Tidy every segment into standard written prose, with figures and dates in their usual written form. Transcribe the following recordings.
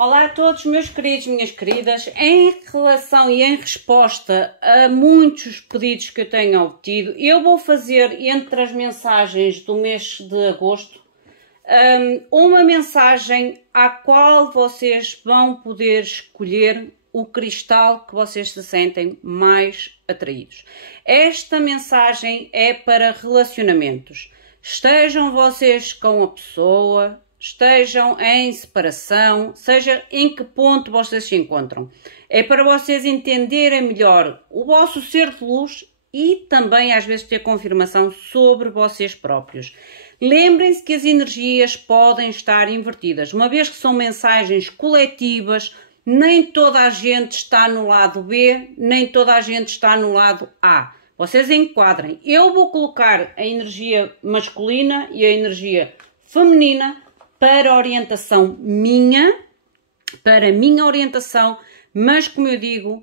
Olá a todos, meus queridos, minhas queridas. Em relação e em resposta a muitos pedidos que eu tenho obtido, eu vou fazer entre as mensagens do mês de agosto uma mensagem à qual vocês vão poder escolher o cristal que vocês se sentem mais atraídos. Esta mensagem é para relacionamentos. Estejam vocês com a pessoa, estejam em separação, seja em que ponto vocês se encontram. É para vocês entenderem melhor o vosso ser de luz e também às vezes ter confirmação sobre vocês próprios. Lembrem-se que as energias podem estar invertidas. Uma vez que são mensagens coletivas, nem toda a gente está no lado B, nem toda a gente está no lado A. Vocês enquadrem. Eu vou colocar a energia masculina e a energia feminina para orientação minha, para a minha orientação, mas como eu digo,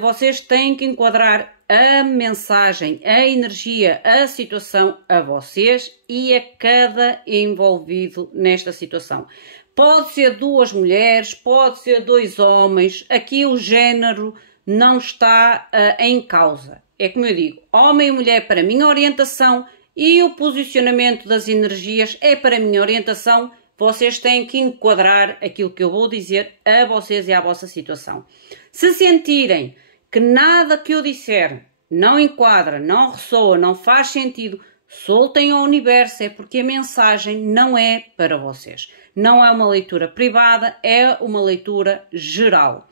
vocês têm que enquadrar a mensagem, a energia, a situação a vocês e a cada envolvido nesta situação. Pode ser duas mulheres, pode ser dois homens, aqui o género não está em causa. É como eu digo, homem e mulher para a minha orientação e o posicionamento das energias é para a minha orientação. Vocês têm que enquadrar aquilo que eu vou dizer a vocês e à vossa situação. Se sentirem que nada que eu disser não enquadra, não ressoa, não faz sentido, soltem ao universo, é porque a mensagem não é para vocês. Não é uma leitura privada, é uma leitura geral.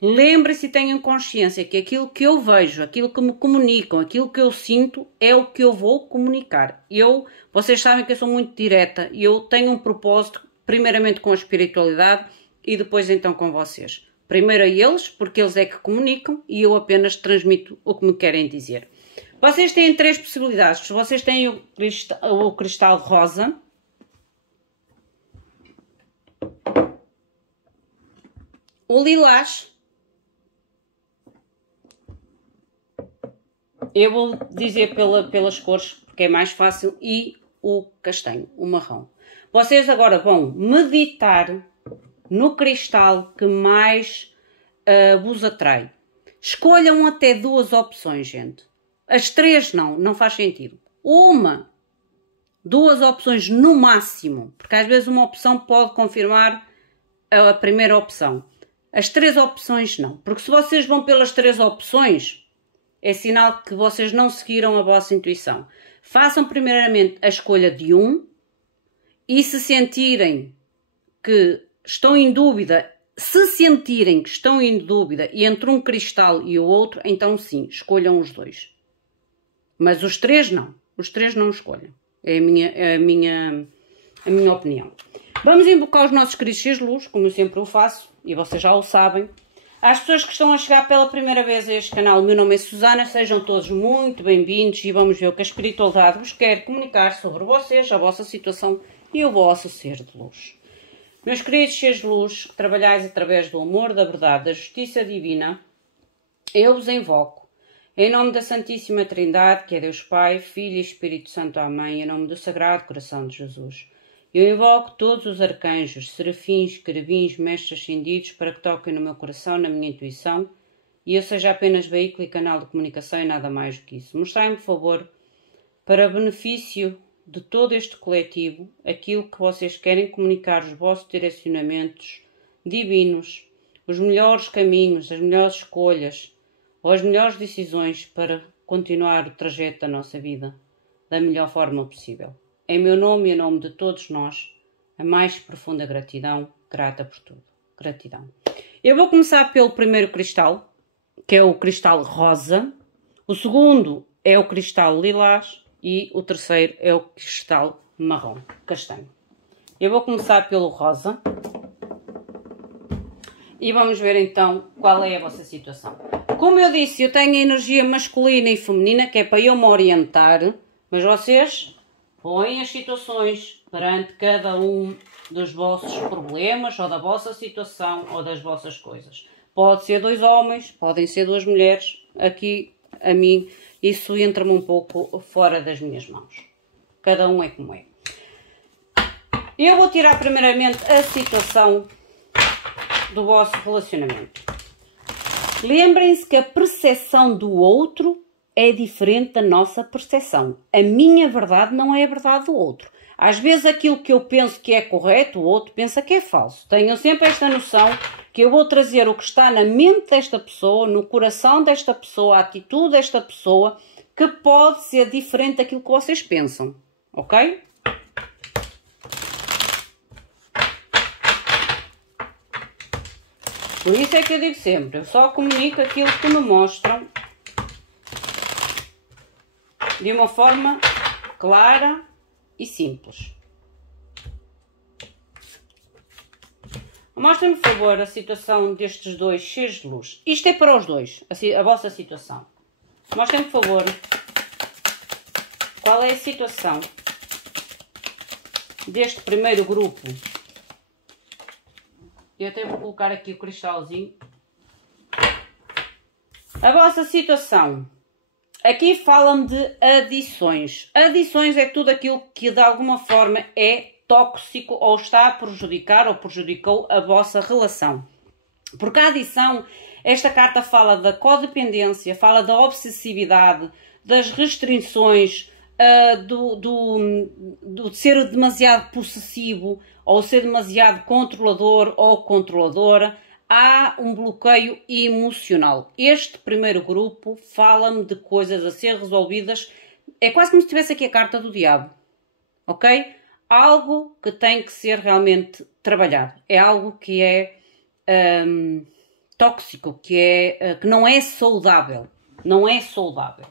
Lembrem-se e tenham consciência que aquilo que eu vejo, aquilo que me comunicam, aquilo que eu sinto é o que eu vou comunicar. Vocês sabem que eu sou muito direta e eu tenho um propósito, primeiramente com a espiritualidade e depois então com vocês. Primeiro a eles, porque eles é que comunicam e eu apenas transmito o que me querem dizer. Vocês têm três possibilidades. Vocês têm o cristal rosa, o lilás, eu vou dizer pelas cores porque é mais fácil, e o castanho, o marrom. Vocês agora vão meditar no cristal que mais vos atrai. Escolham até duas opções, gente. As três não faz sentido. Duas opções no máximo, porque às vezes uma opção pode confirmar a primeira opção. As três opções não, porque se vocês vão pelas três opções, é sinal que vocês não seguiram a vossa intuição. Façam primeiramente a escolha de um e se sentirem que estão em dúvida, entre um cristal e o outro, então sim, escolham os dois. Mas os três não escolham. É a minha opinião. Vamos invocar os nossos cristais de luz, como eu sempre o faço, e vocês já o sabem. Às pessoas que estão a chegar pela primeira vez a este canal, o meu nome é Susana, sejam todos muito bem-vindos e vamos ver o que a espiritualidade vos quer comunicar sobre vocês, a vossa situação e o vosso ser de luz. Meus queridos seres de luz, que trabalhais através do amor, da verdade, da justiça divina, eu vos invoco, em nome da Santíssima Trindade, que é Deus Pai, Filho e Espírito Santo, Amém, em nome do Sagrado Coração de Jesus. Eu invoco todos os arcanjos, serafins, querubins, mestres ascendidos para que toquem no meu coração, na minha intuição e eu seja apenas veículo e canal de comunicação e nada mais do que isso. Mostrai-me, por favor, para benefício de todo este coletivo, aquilo que vocês querem comunicar, os vossos direcionamentos divinos, os melhores caminhos, as melhores escolhas ou as melhores decisões para continuar o trajeto da nossa vida da melhor forma possível. Em meu nome e em nome de todos nós, a mais profunda gratidão, grata por tudo. Gratidão. Eu vou começar pelo primeiro cristal, que é o cristal rosa. O segundo é o cristal lilás e o terceiro é o cristal marrom, castanho. Eu vou começar pelo rosa e vamos ver então qual é a vossa situação. Como eu disse, eu tenho a energia masculina e feminina, que é para eu me orientar, mas vocês põem as situações perante cada um dos vossos problemas ou da vossa situação ou das vossas coisas. Pode ser dois homens, podem ser duas mulheres. Aqui, a mim, isso entra-me um pouco fora das minhas mãos. Cada um é como é. Eu vou tirar primeiramente a situação do vosso relacionamento. Lembrem-se que a percepção do outro é diferente da nossa percepção. A minha verdade não é a verdade do outro. Às vezes aquilo que eu penso que é correto, o outro pensa que é falso. Tenham sempre esta noção que eu vou trazer o que está na mente desta pessoa, no coração desta pessoa, a atitude desta pessoa, que pode ser diferente daquilo que vocês pensam. Ok? Por isso é que eu digo sempre, eu só comunico aquilo que me mostram de uma forma clara e simples. Mostrem-me, por favor, a situação destes dois cheios de luz. Isto é para os dois, a vossa situação. Mostrem-me, por favor, qual é a situação deste primeiro grupo. Eu até vou colocar aqui o cristalzinho. A vossa situação. Aqui fala-me de adições. Adições é tudo aquilo que de alguma forma é tóxico ou está a prejudicar ou prejudicou a vossa relação. Porque a adição, esta carta fala da codependência, fala da obsessividade, das restrições, do ser demasiado possessivo ou ser demasiado controlador ou controladora. Há um bloqueio emocional. Este primeiro grupo fala-me de coisas a ser resolvidas. É quase como se tivesse aqui a carta do diabo. Ok? Algo que tem que ser realmente trabalhado. É algo que é tóxico, que não é saudável. Não é saudável.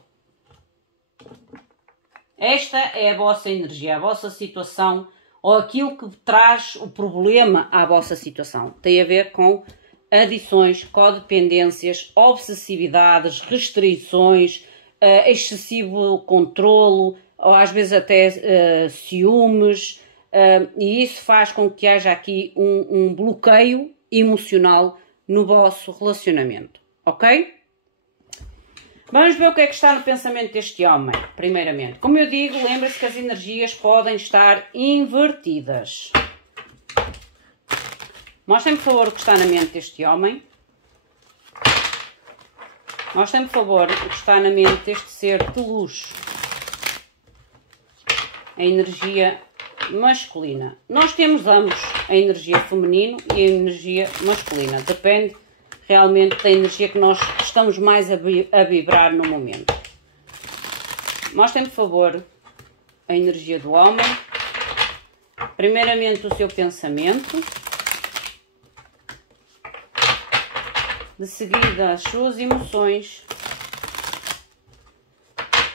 Esta é a vossa energia, a vossa situação, ou aquilo que traz o problema à vossa situação. Tem a ver com adições, codependências, obsessividades, restrições, excessivo controlo, ou às vezes até ciúmes, e isso faz com que haja aqui um bloqueio emocional no vosso relacionamento, ok? Vamos ver o que é que está no pensamento deste homem, primeiramente. Como eu digo, lembre-se que as energias podem estar invertidas. Mostrem-me, por favor, o que está na mente deste homem. Mostrem-me, por favor, o que está na mente deste ser de luz. A energia masculina. Nós temos ambos, a energia feminina e a energia masculina. Depende realmente da energia que nós estamos mais a vibrar no momento. Mostrem-me, por favor, a energia do homem. Primeiramente o seu pensamento. De seguida as suas emoções.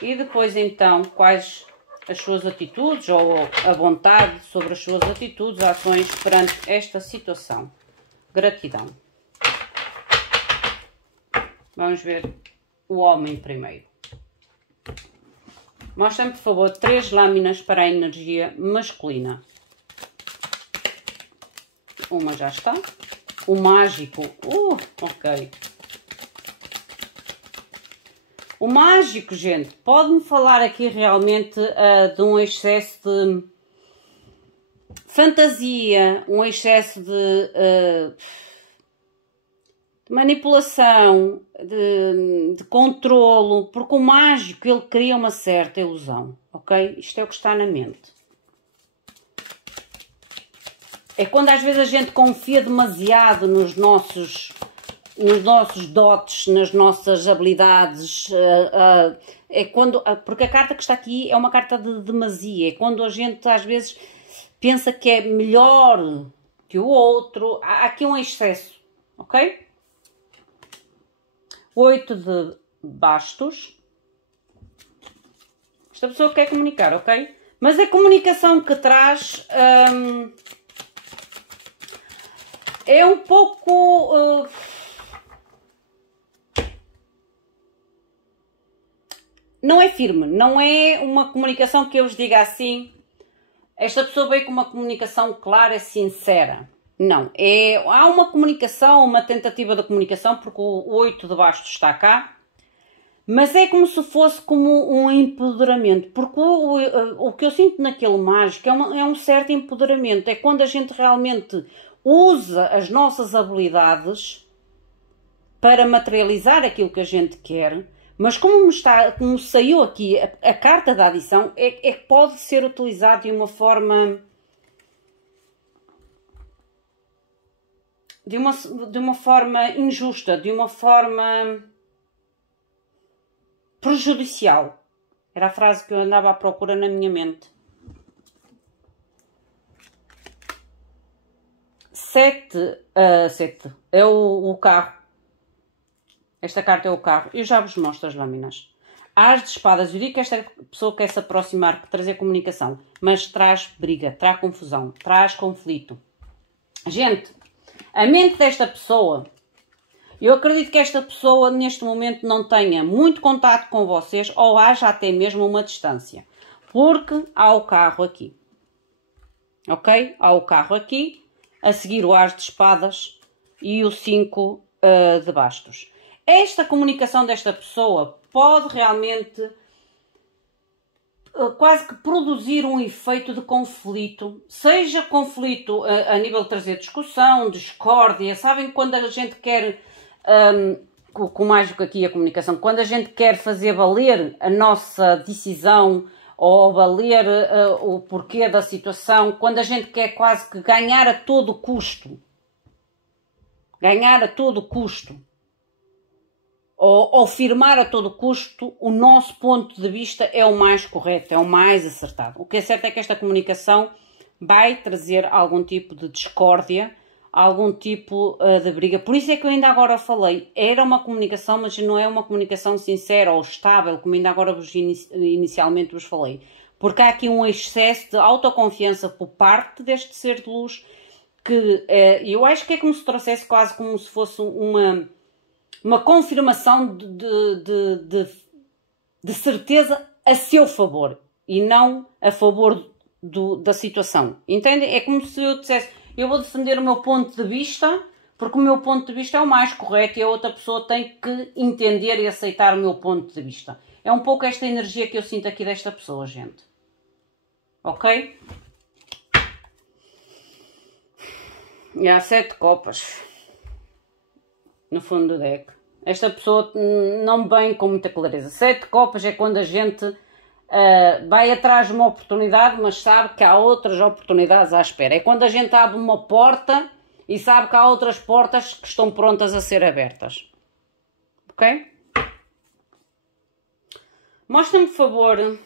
E depois então quais as suas atitudes ou a vontade sobre as suas atitudes, ações perante esta situação. Gratidão. Vamos ver o homem primeiro. Mostra-me, por favor, 3 lâminas para a energia masculina. Uma já está. O mágico. Ok. O mágico, gente, pode-me falar aqui realmente de um excesso de fantasia, um excesso de manipulação, de controlo, porque o mágico, ele cria uma certa ilusão, ok? Isto é o que está na mente. É quando às vezes a gente confia demasiado nos nossos dotes, nas nossas habilidades, é quando, porque a carta que está aqui é uma carta de demasia, é quando a gente às vezes pensa que é melhor que o outro, há aqui um excesso, ok? 8 de bastos. Esta pessoa quer comunicar, ok? Mas a comunicação que traz é um pouco... não é firme, não é uma comunicação que eu vos diga assim, esta pessoa veio com uma comunicação clara, sincera. Não, há uma comunicação, uma tentativa de comunicação, porque o 8 de bastos está cá, Mas é como se fosse como um empoderamento, porque o que eu sinto naquele mágico é um certo empoderamento, é quando a gente realmente usa as nossas habilidades para materializar aquilo que a gente quer, mas como saiu aqui a carta da adição, é que pode ser utilizado de uma forma... De uma forma injusta, de uma forma prejudicial. Era a frase que eu andava à procura na minha mente. 7 é o carro. Esta carta é o carro. Eu já vos mostro as lâminas. As de espadas. Eu digo que esta pessoa quer se aproximar, trazer comunicação, mas traz briga, traz confusão, traz conflito. Gente, a mente desta pessoa, eu acredito que esta pessoa neste momento não tenha muito contato com vocês ou haja até mesmo uma distância. Porque há o carro aqui. Ok? Há o carro aqui, a seguir o as de espadas e o 5 de bastos. Esta comunicação desta pessoa pode realmente quase que produzir um efeito de conflito, seja conflito a nível de trazer discussão, discórdia, sabem quando a gente quer, com o mágico aqui a comunicação, quando a gente quer fazer valer a nossa decisão ou valer o porquê da situação, quando a gente quer quase que ganhar a todo custo, ou afirmar a todo custo, o nosso ponto de vista é o mais correto, é o mais acertado. O que é certo é que esta comunicação vai trazer algum tipo de discórdia, algum tipo de briga. Por isso é que eu ainda agora falei, era uma comunicação, mas não é uma comunicação sincera ou estável, como ainda agora inicialmente vos falei. Porque há aqui um excesso de autoconfiança por parte deste ser de luz, que eu acho que é como se trouxesse quase como se fosse uma confirmação de certeza a seu favor e não a favor da situação. Entende? É como se eu dissesse, eu vou defender o meu ponto de vista porque o meu ponto de vista é o mais correto e a outra pessoa tem que entender e aceitar o meu ponto de vista. É um pouco esta energia que eu sinto aqui desta pessoa, gente. Ok? E há 7 copas no fundo do deck. Esta pessoa não vem com muita clareza. 7 copas é quando a gente vai atrás de uma oportunidade, mas sabe que há outras oportunidades à espera. É quando a gente abre uma porta e sabe que há outras portas que estão prontas a ser abertas. Ok? Mostra-me, por favor,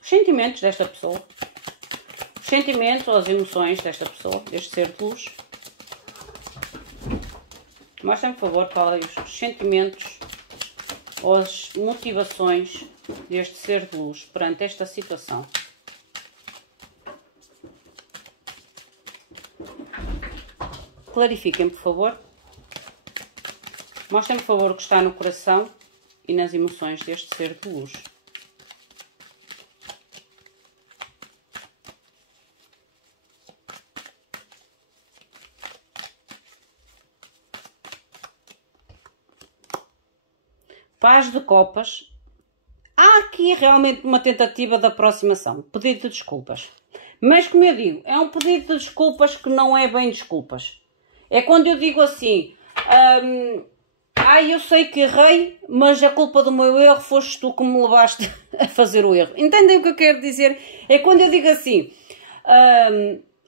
os sentimentos desta pessoa. Os sentimentos ou as emoções desta pessoa, deste ser de luz. Mostrem, por favor, quais os sentimentos ou as motivações deste ser de luz perante esta situação. Clarifiquem, por favor. Mostrem, por favor, o que está no coração e nas emoções deste ser de luz. Paz de copas. Há aqui realmente uma tentativa de aproximação. Pedido de desculpas. Mas, como eu digo, é um pedido de desculpas que não é bem desculpas. É quando eu digo assim... eu sei que errei, mas a culpa do meu erro foste tu que me levaste a fazer o erro. Entendem o que eu quero dizer? É quando eu digo assim...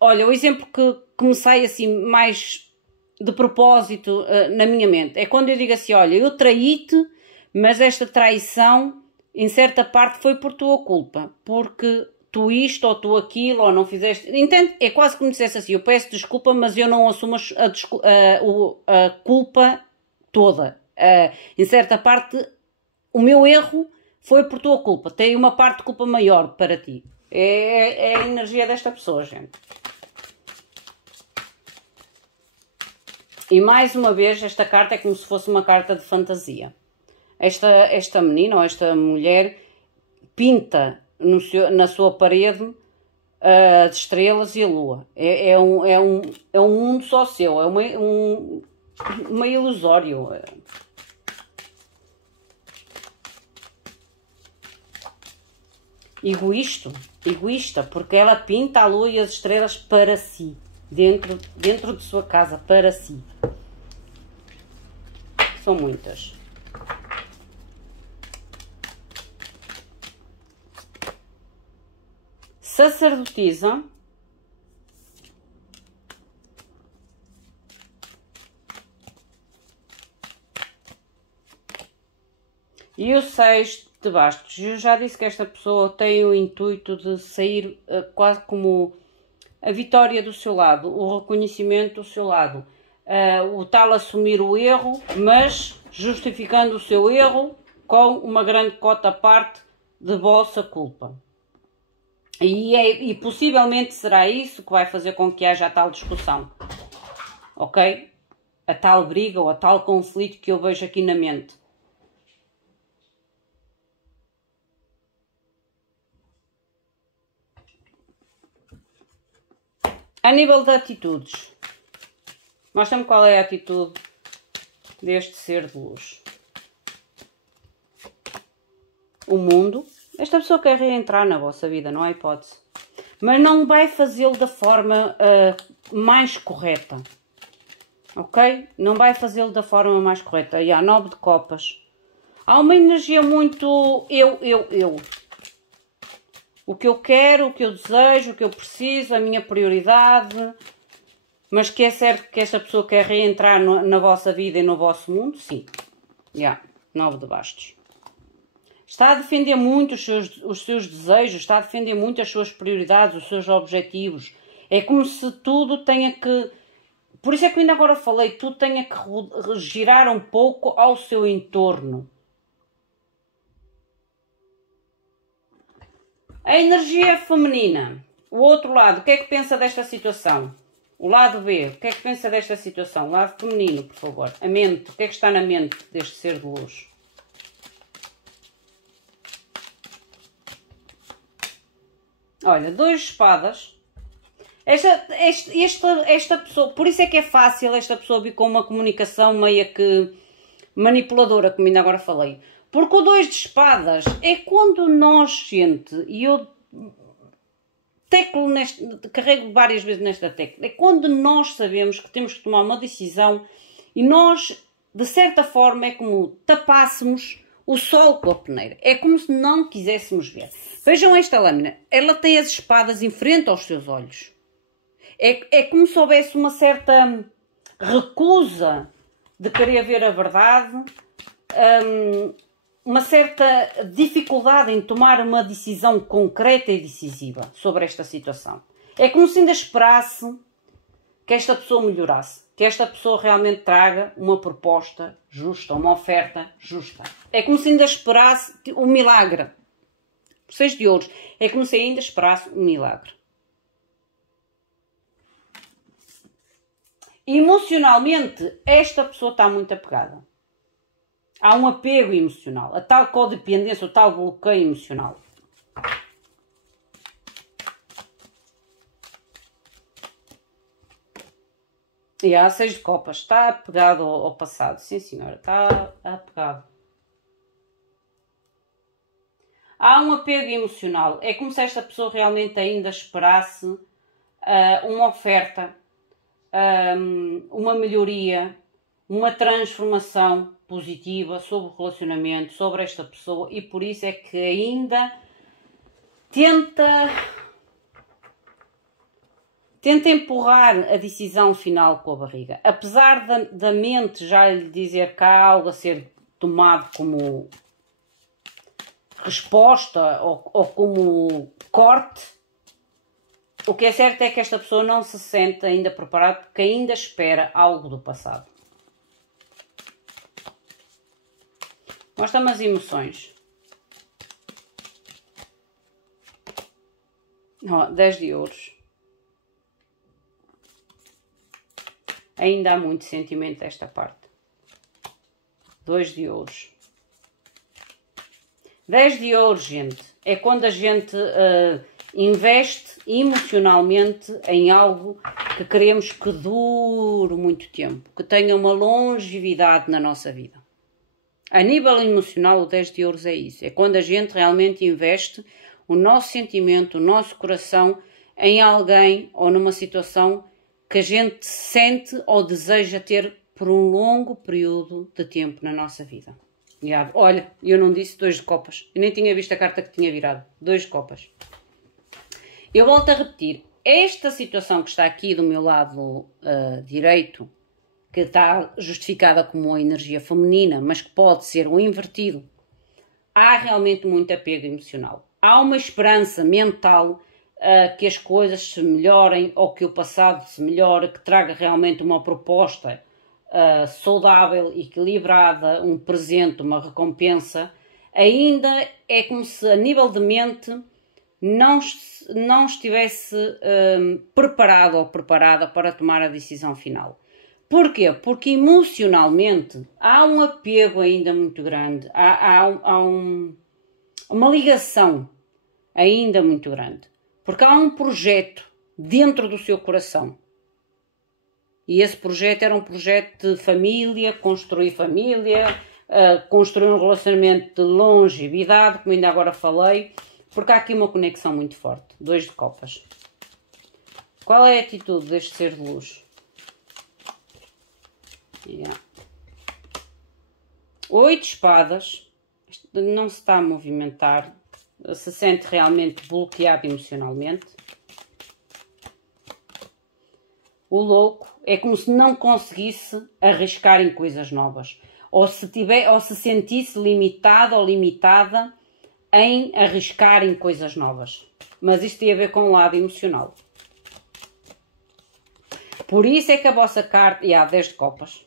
olha, o exemplo que me sai assim mais de propósito na minha mente. É quando eu digo assim, olha, eu traí-te, mas esta traição, em certa parte, foi por tua culpa. Porque tu isto, ou tu aquilo, ou não fizeste... Entende? É quase como dissesse assim, eu peço desculpa, mas eu não assumo a culpa toda. Em certa parte, o meu erro foi por tua culpa. Tem uma parte de culpa maior para ti. É a energia desta pessoa, gente. E mais uma vez, esta carta é como se fosse uma carta de fantasia. Esta menina ou esta mulher pinta na sua parede de estrelas e a lua. É um mundo só seu, é uma ilusório. egoísta, porque ela pinta a lua e as estrelas para si, dentro de sua casa, para si. São muitas. Sacerdotisa. E o 6 de bastos. Eu já disse que esta pessoa tem o intuito de sair quase como a vitória do seu lado, o reconhecimento do seu lado, o tal assumir o erro, mas justificando o seu erro com uma grande cota à parte de vossa culpa. E possivelmente será isso que vai fazer com que haja a tal discussão, ok? A tal briga ou a tal conflito que eu vejo aqui na mente. A nível de atitudes, mostra-me qual é a atitude deste ser de luz. O mundo. Esta pessoa quer reentrar na vossa vida, não há hipótese. Mas não vai fazê-lo da forma mais correta. Ok? Não vai fazê-lo da forma mais correta. E há 9 de copas. Há uma energia muito eu. O que eu quero, o que eu desejo, o que eu preciso, a minha prioridade. Mas que é certo que esta pessoa quer reentrar na vossa vida e no vosso mundo? Sim. 9 de bastos. Está a defender muito os seus desejos, está a defender muito as suas prioridades, os seus objetivos. É como se tudo tenha que... Por isso é que eu ainda agora falei, tudo tenha que girar um pouco ao seu entorno. A energia feminina. O outro lado, o que é que pensa desta situação? O lado B, o que é que pensa desta situação? O lado feminino, por favor. A mente, o que é que está na mente deste ser de luz? Olha, 2 de espadas. Esta pessoa, por isso é que é fácil esta pessoa vir com uma comunicação meio que manipuladora, como ainda agora falei. Porque o 2 de espadas é quando nós, gente, e eu carrego várias vezes nesta tecla, é quando nós sabemos que temos que tomar uma decisão e nós, de certa forma, é como tapássemos o sol com a peneira. É como se não quiséssemos ver. Vejam esta lâmina. Ela tem as espadas em frente aos seus olhos. É como se houvesse uma certa recusa de querer ver a verdade, uma certa dificuldade em tomar uma decisão concreta e decisiva sobre esta situação. É como se ainda esperasse que esta pessoa melhorasse, que esta pessoa realmente traga uma proposta justa, uma oferta justa. É como se ainda esperasse um milagre. 6 de ouros. É como se ainda esperasse um milagre. Emocionalmente, esta pessoa está muito apegada. Há um apego emocional. A tal codependência, o tal bloqueio emocional. E há 6 de copas. Está apegado ao passado. Sim, senhora. Está apegado. Há um apego emocional. É como se esta pessoa realmente ainda esperasse uma oferta, uma melhoria, uma transformação positiva sobre o relacionamento, sobre esta pessoa, e por isso é que ainda tenta empurrar a decisão final com a barriga. Apesar da mente já lhe dizer que há algo a ser tomado como resposta ou como corte, o que é certo é que esta pessoa não se sente ainda preparada porque ainda espera algo do passado. Mostra-me as emoções. 10 de ouros. Ainda há muito sentimento desta parte. 2 de ouros. 10 de ouros, gente. É quando a gente investe emocionalmente em algo que queremos que dure muito tempo. Que tenha uma longevidade na nossa vida. A nível emocional, o 10 de ouros é isso. É quando a gente realmente investe o nosso sentimento, o nosso coração em alguém ou numa situação que a gente sente ou deseja ter por um longo período de tempo na nossa vida. E olha, eu não disse 2 de copas. Eu nem tinha visto a carta que tinha virado. 2 de copas. Eu volto a repetir. Esta situação que está aqui do meu lado direito, que está justificada como uma energia feminina, mas que pode ser um invertido, há realmente muito apego emocional. Há uma esperança mental que as coisas se melhorem ou que o passado se melhore, que traga realmente uma proposta saudável, equilibrada, um presente, uma recompensa. Ainda é como se a nível de mente não estivesse preparado ou preparada para tomar a decisão final. Porquê? Porque emocionalmente há um apego ainda muito grande, há uma ligação ainda muito grande. Porque há um projeto dentro do seu coração. E esse projeto era um projeto de família, construir um relacionamento de longevidade, como ainda agora falei, porque há aqui uma conexão muito forte. 2 de copas. Qual é a atitude deste ser de luz? 8 de espadas. Não se está a movimentar. Se sente realmente bloqueado emocionalmente. O louco é como se não conseguisse arriscar em coisas novas. Ou se sentisse limitado ou limitada em arriscar em coisas novas. Mas isto tem a ver com o lado emocional. Por isso é que a vossa carta... 10 de copas.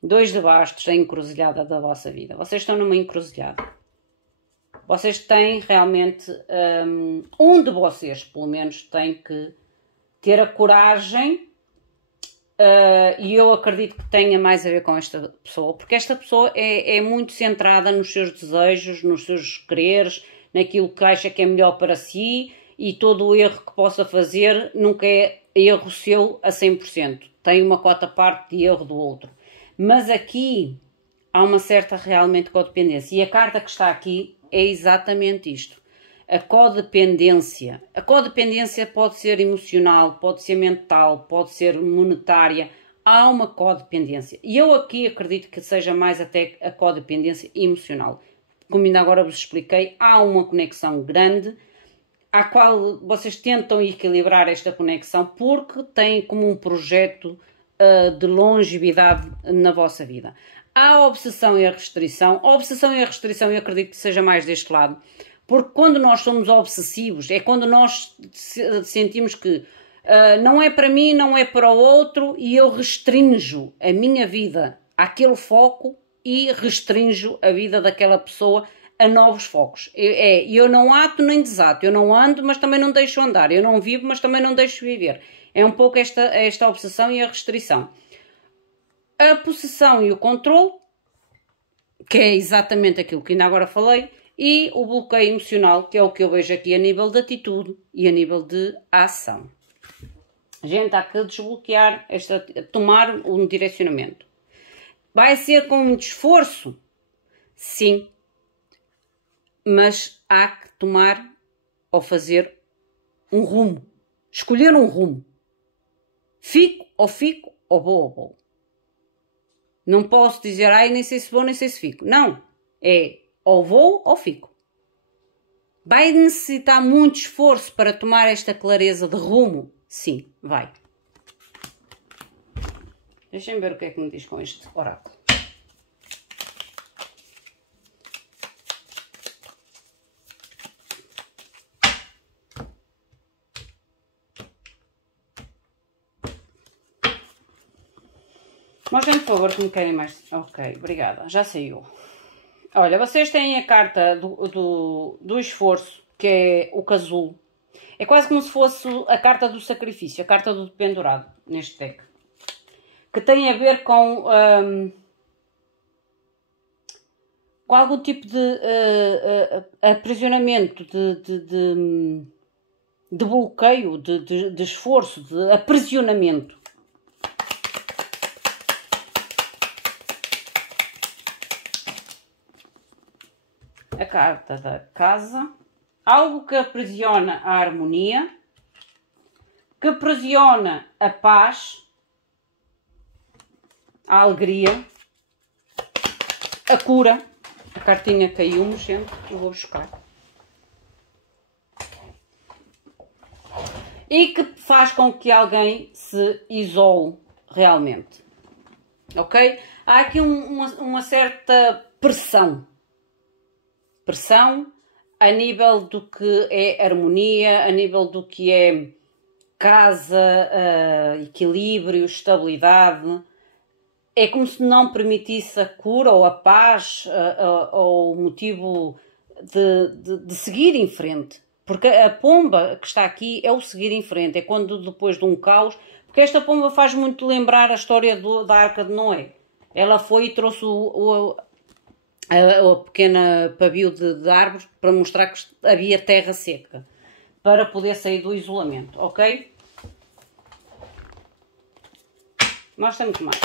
2 de bastos, a encruzilhada da vossa vida. Vocês estão numa encruzilhada. Vocês têm realmente... um de vocês, pelo menos, tem que ter a coragem... e eu acredito que tenha mais a ver com esta pessoa. Porque esta pessoa é muito centrada nos seus desejos, nos seus quereres, naquilo que acha que é melhor para si. E todo o erro que possa fazer nunca é erro seu a 100%. Tem uma cota parte de erro do outro. Mas aqui há uma certa realmente codependência. E a carta que está aqui é exatamente isto. A codependência. A codependência pode ser emocional, pode ser mental, pode ser monetária. Há uma codependência. E eu aqui acredito que seja mais até a codependência emocional. Como ainda agora vos expliquei, há uma conexão grande, à qual vocês tentam equilibrar esta conexão porque têm como um projeto de longevidade na vossa vida. Há a obsessão e a restrição. A obsessão e a restrição eu acredito que seja mais deste lado. Porque quando nós somos obsessivos, é quando nós sentimos que não é para mim, não é para o outro e eu restrinjo a minha vida àquele foco e restrinjo a vida daquela pessoa a novos focos. Eu não ato nem desato, eu não ando, mas também não deixo andar, eu não vivo, mas também não deixo viver. É um pouco esta obsessão e a restrição. A possessão e o controle, que é exatamente aquilo que ainda agora falei, e o bloqueio emocional, que é o que eu vejo aqui a nível de atitude e a nível de ação. Gente, há que desbloquear, tomar um direcionamento. Vai ser com muito esforço? Sim. Mas há que tomar ou fazer um rumo. Escolher um rumo. Fico ou vou. Não posso dizer, nem sei se vou, nem sei se fico. Não. É ou vou ou fico. Vai necessitar muito esforço para tomar esta clareza de rumo? Sim, vai. Deixem ver o que é que me diz com este oráculo. Mostrem, por favor, que me querem mais. Ok, obrigada. Já saiu. Olha, vocês têm a carta do esforço, que é o casulo. É quase como se fosse a carta do sacrifício, a carta do pendurado, neste deck. Que tem a ver com algum tipo de aprisionamento, de bloqueio, de esforço, de aprisionamento. a carta da casa, algo que aprisiona a harmonia, que aprisiona a paz, a alegria, a cura. A cartinha caiu-me, gente, eu vou buscar. E que faz com que alguém se isole realmente. Ok? Há aqui uma certa pressão. Pressão a nível do que é harmonia, a nível do que é casa, equilíbrio, estabilidade. É como se não permitisse a cura ou a paz ou o motivo de seguir em frente. Porque a pomba que está aqui é o seguir em frente. É quando depois de um caos... Porque esta pomba faz muito lembrar a história da Arca de Noé. Ela foi e trouxe a pequena pavio de árvores para mostrar que havia terra seca. Para poder sair do isolamento, ok? Nós temos mais.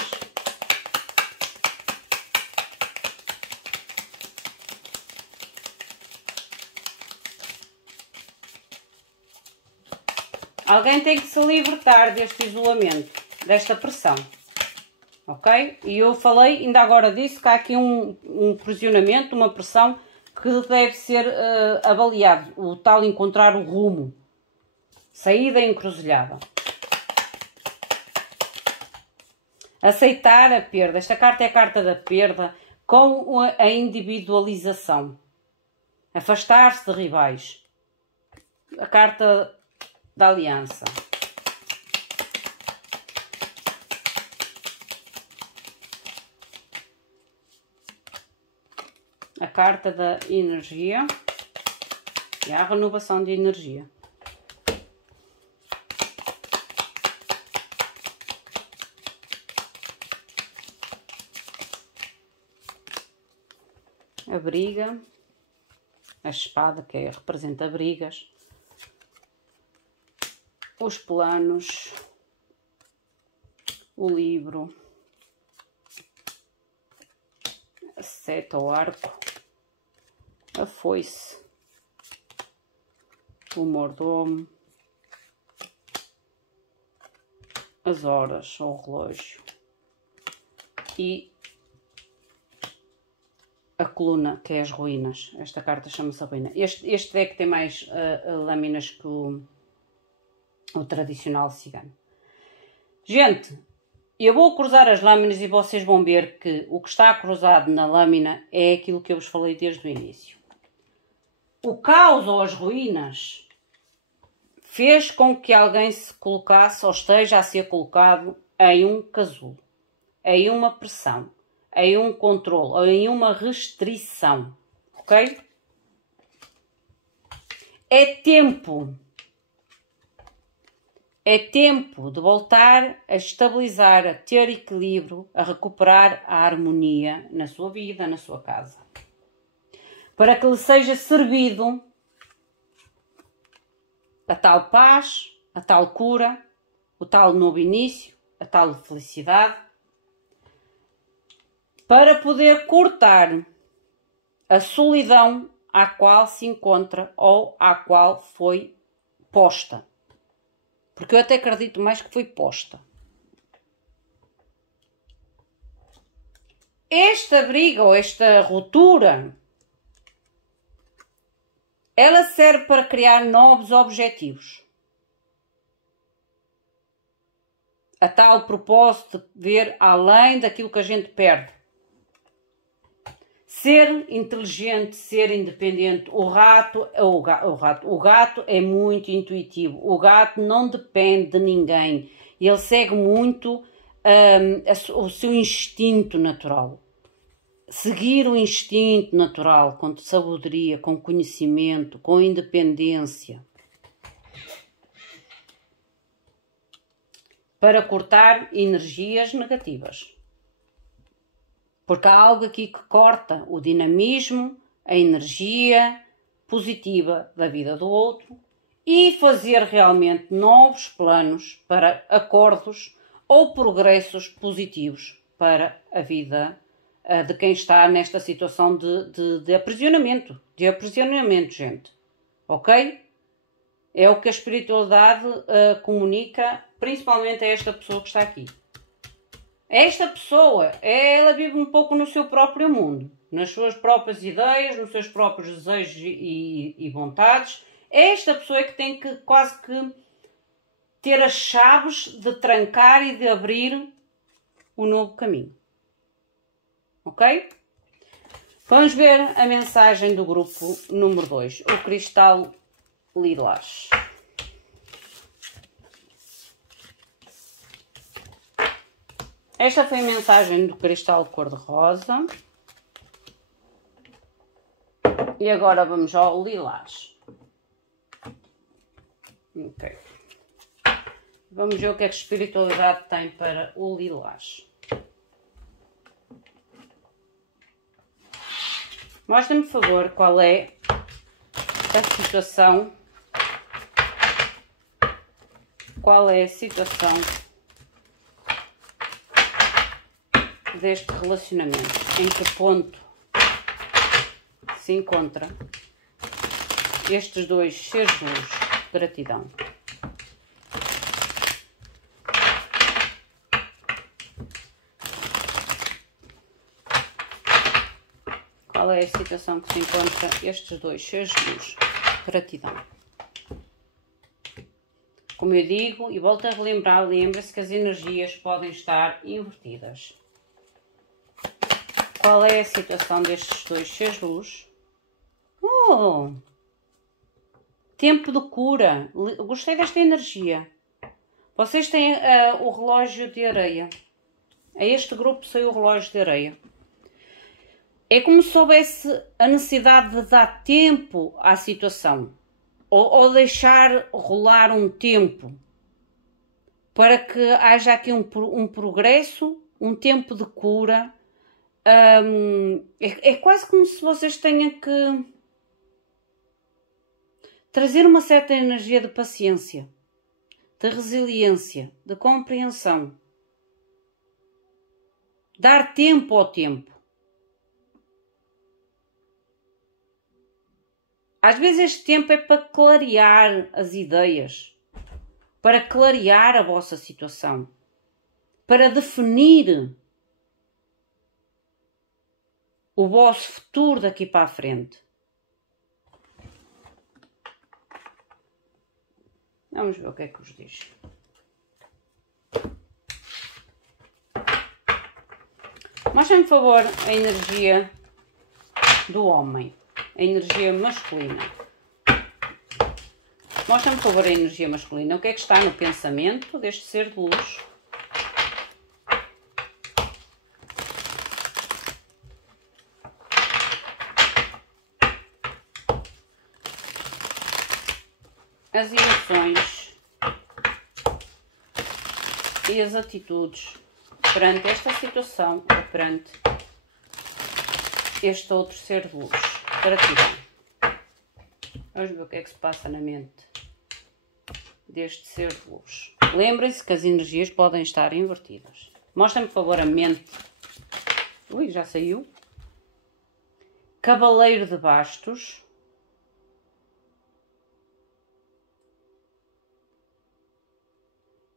Alguém tem que se libertar deste isolamento, desta pressão, ok? E eu falei, ainda agora disse que há aqui um pressionamento, uma pressão que deve ser avaliado, o tal encontrar o rumo, sair da encruzilhada. Aceitar a perda, esta carta é a carta da perda com a individualização, afastar-se de rivais, a carta da aliança. A carta da energia e a renovação de energia. A briga, a espada que representa brigas. Os planos, o livro, a seta, o arco, a foice, o mordomo, as horas, o relógio e a coluna, que é as ruínas. Esta carta chama-se a ruína. Este deck tem mais lâminas que o tradicional cigano. Gente, eu vou cruzar as lâminas e vocês vão ver que o que está cruzado na lâmina é aquilo que eu vos falei desde o início. O caos ou as ruínas fez com que alguém se colocasse ou esteja a ser colocado em um casulo, em uma pressão, em um controle ou em uma restrição, ok? É tempo de voltar a estabilizar, a ter equilíbrio, a recuperar a harmonia na sua vida, na sua casa. Para que lhe seja servido a tal paz, a tal cura, o tal novo início, a tal felicidade, para poder cortar a solidão à qual se encontra ou à qual foi posta. Porque eu até acredito mais que foi posta. Esta briga ou esta ruptura, ela serve para criar novos objetivos. A tal propósito de ver além daquilo que a gente perde. Ser inteligente, ser independente. O gato é muito intuitivo. O gato não depende de ninguém. Ele segue muito o seu instinto natural. Seguir o instinto natural com sabedoria, com conhecimento, com independência. Para cortar energias negativas. Porque há algo aqui que corta o dinamismo, a energia positiva da vida do outro e fazer realmente novos planos para acordos ou progressos positivos para a vida de quem está nesta situação de aprisionamento. De aprisionamento, gente. Ok? É o que a espiritualidade comunica, principalmente a esta pessoa que está aqui. Esta pessoa, ela vive um pouco no seu próprio mundo, nas suas próprias ideias, nos seus próprios desejos e vontades. Esta pessoa é que tem que quase que ter as chaves de trancar e de abrir o novo caminho. Ok? Vamos ver a mensagem do grupo número 2, o cristal lilás. Esta foi a mensagem do cristal cor-de-rosa. E agora vamos ao lilás. Ok. Vamos ver o que é que a espiritualidade tem para o lilás. Mostra-me, por favor, qual é a situação. Qual é a situação deste relacionamento? Em que ponto se encontra estes dois seres de luz? Gratidão. Qual é a situação que se encontra estes dois seres de luz? Gratidão. Como eu digo, e volto a relembrar, lembre-se que as energias podem estar invertidas. Qual é a situação destes dois seres de luz? Oh! Tempo de cura. Gostei desta energia. Vocês têm o relógio de areia. A este grupo saiu o relógio de areia. É como se houvesse a necessidade de dar tempo à situação. Ou deixar rolar um tempo. Para que haja aqui um progresso, um tempo de cura. É quase como se vocês tenham que trazer uma certa energia de paciência, de resiliência, de compreensão. Dar tempo ao tempo. Às vezes este tempo é para clarear as ideias, para clarear a vossa situação, para definir o vosso futuro daqui para a frente. Vamos ver o que é que vos diz. Mostra-me, por favor, a energia do homem, a energia masculina. Mostra-me, por favor, a energia masculina. O que é que está no pensamento deste ser de luz? As emoções e as atitudes perante esta situação ou perante este outro ser de luz. Gratidão. Vamos ver o que é que se passa na mente deste ser de luz. Lembrem-se que as energias podem estar invertidas. Mostra-me, por favor, a mente. Ui, já saiu. Cavaleiro de bastos.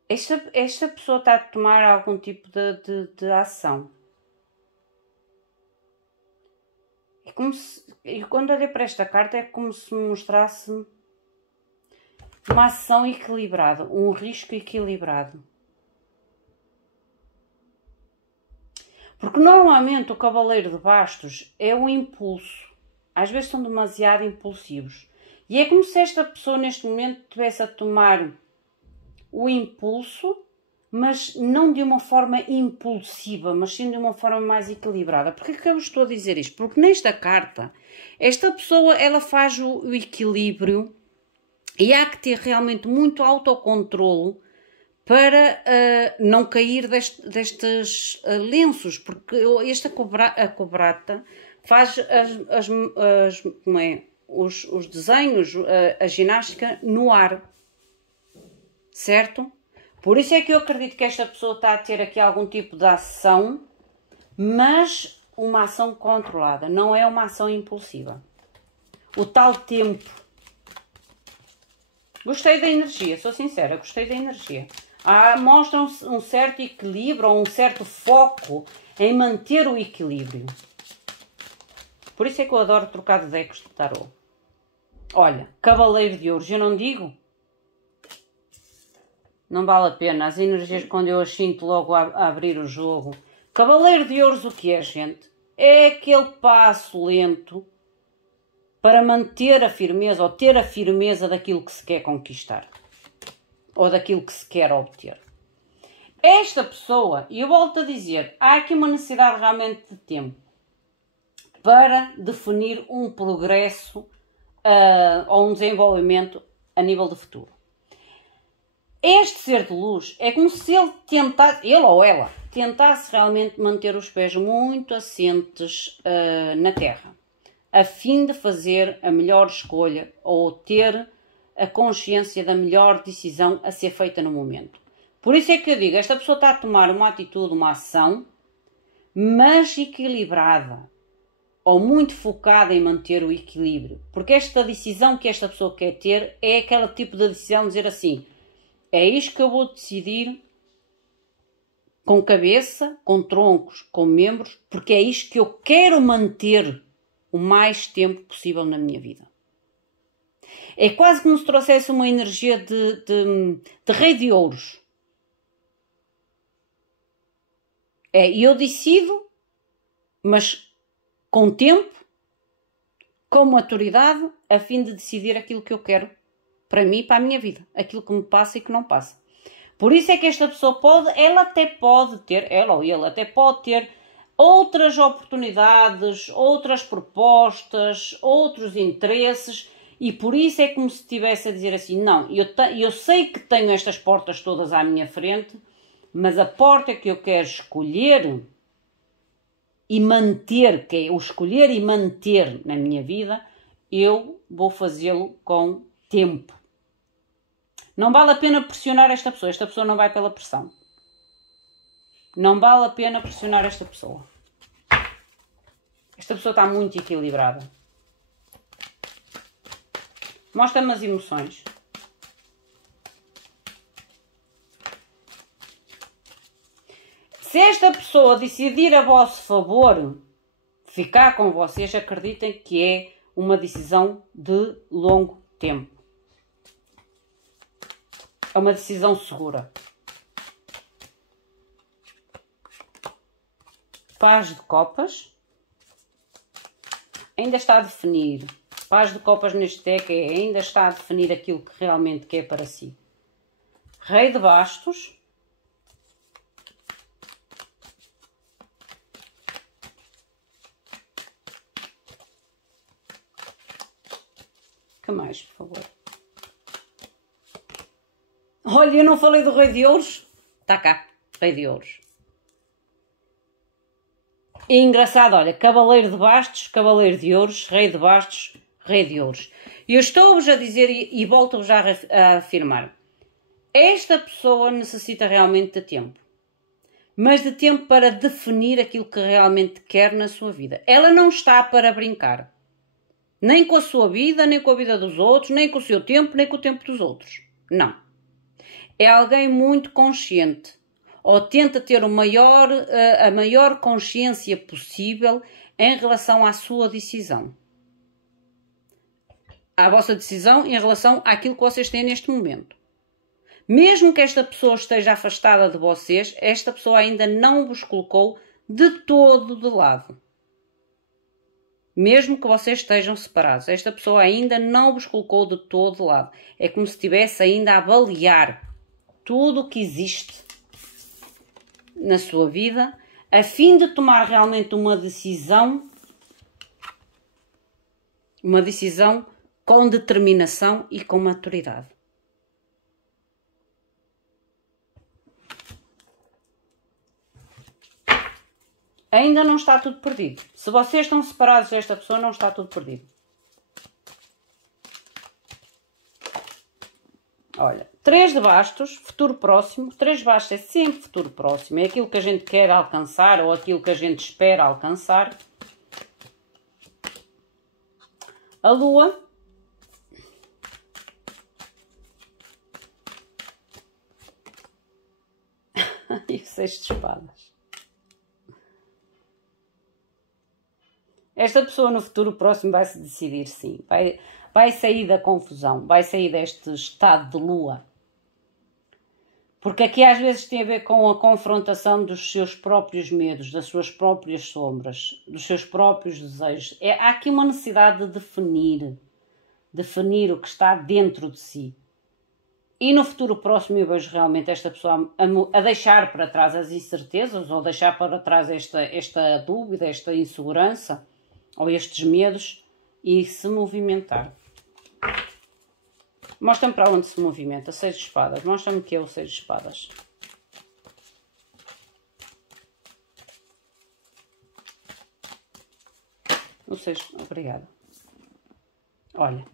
Esta pessoa está a tomar algum tipo de ação. É como se, quando olhei para esta carta, é como se me mostrasse uma ação equilibrada, um risco equilibrado. Porque normalmente o cavaleiro de bastos é o impulso. Às vezes são demasiado impulsivos. E é como se esta pessoa neste momento estivesse a tomar o impulso, mas não de uma forma impulsiva, mas sim de uma forma mais equilibrada. Porquê que eu estou a dizer isto? Porque nesta carta, esta pessoa ela faz o equilíbrio e há que ter realmente muito autocontrolo para não cair destes lenços, porque esta cobrata faz os desenhos, a ginástica no ar. Certo? Por isso é que eu acredito que esta pessoa está a ter aqui algum tipo de ação, mas uma ação controlada, não é uma ação impulsiva. O tal tempo. Gostei da energia, sou sincera, gostei da energia. Mostra um certo equilíbrio, ou um certo foco em manter o equilíbrio. Por isso é que eu adoro trocar de decks de tarot. Olha, Cavaleiro de Ouros, eu não digo? Não vale a pena, as energias quando eu as sinto logo a abrir o jogo. Cavaleiro de Ouros o que é, gente? É aquele passo lento para manter a firmeza ou ter a firmeza daquilo que se quer conquistar. Ou daquilo que se quer obter. Esta pessoa, e eu volto a dizer, há aqui uma necessidade realmente de tempo para definir um progresso ou um desenvolvimento a nível de futuro. Este ser de luz é como se ele tentasse, ele ou ela, tentasse realmente manter os pés muito assentes na terra, a fim de fazer a melhor escolha ou ter a consciência da melhor decisão a ser feita no momento. Por isso é que eu digo, esta pessoa está a tomar uma atitude, uma ação, mas equilibrada, ou muito focada em manter o equilíbrio. Porque esta decisão que esta pessoa quer ter é aquele tipo de decisão de dizer assim, é isto que eu vou decidir com cabeça, com troncos, com membros, porque é isto que eu quero manter o mais tempo possível na minha vida. É quase como se trouxesse uma energia de rei de ouros. E eu decido, mas com tempo, com maturidade, a fim de decidir aquilo que eu quero para mim e para a minha vida. Aquilo que me passa e que não passa. Por isso é que esta pessoa ela até pode ter, ela ou ele até pode ter outras oportunidades, outras propostas, outros interesses, e por isso é como se estivesse a dizer assim, não, eu sei que tenho estas portas todas à minha frente, mas a porta que eu quero escolher e manter, que é o escolher e manter na minha vida, eu vou fazê-lo com tempo. Não vale a pena pressionar esta pessoa não vai pela pressão. Não vale a pena pressionar esta pessoa. Esta pessoa está muito equilibrada. Mostra-me as emoções. Se esta pessoa decidir a vosso favor ficar com vocês, acreditem que é uma decisão de longo tempo. É uma decisão segura. Paz de copas. Ainda está a definir. Paz de copas neste deck ainda está a definir aquilo que realmente quer para si. Rei de bastos. Que mais, por favor? Olha, eu não falei do Rei de Ouros. Está cá, Rei de Ouros. E engraçado, olha, Cavaleiro de Bastos, Cavaleiro de Ouros, Rei de Bastos, Rei de Ouros. E eu estou-vos a dizer e volto-vos a afirmar. Esta pessoa necessita realmente de tempo. Mas de tempo para definir aquilo que realmente quer na sua vida. Ela não está para brincar. Nem com a sua vida, nem com a vida dos outros, nem com o seu tempo, nem com o tempo dos outros. Não. É alguém muito consciente. Ou tenta ter a maior consciência possível em relação à sua decisão. À vossa decisão em relação àquilo que vocês têm neste momento. Mesmo que esta pessoa esteja afastada de vocês, esta pessoa ainda não vos colocou de todo de lado. Mesmo que vocês estejam separados, esta pessoa ainda não vos colocou de todo de lado. É como se estivesse ainda a avaliar tudo o que existe na sua vida, a fim de tomar realmente uma decisão com determinação e com maturidade. Ainda não está tudo perdido. Se vocês estão separados desta pessoa, não está tudo perdido. Olha, 3 de bastos, futuro próximo. 3 de bastos é sempre futuro próximo. É aquilo que a gente quer alcançar ou aquilo que a gente espera alcançar. A lua. E o 6 de espadas. Esta pessoa no futuro próximo vai se decidir, sim. Vai sair da confusão, vai sair deste estado de lua. Porque aqui às vezes tem a ver com a confrontação dos seus próprios medos, das suas próprias sombras, dos seus próprios desejos. Há aqui uma necessidade de definir o que está dentro de si. E no futuro próximo eu vejo realmente esta pessoa a deixar para trás as incertezas, ou deixar para trás esta dúvida, esta insegurança, ou estes medos, e se movimentar. Mostra-me para onde se movimenta. 6 de espadas. Mostra-me que é o 6 de espadas. O 6. Obrigada. Olha.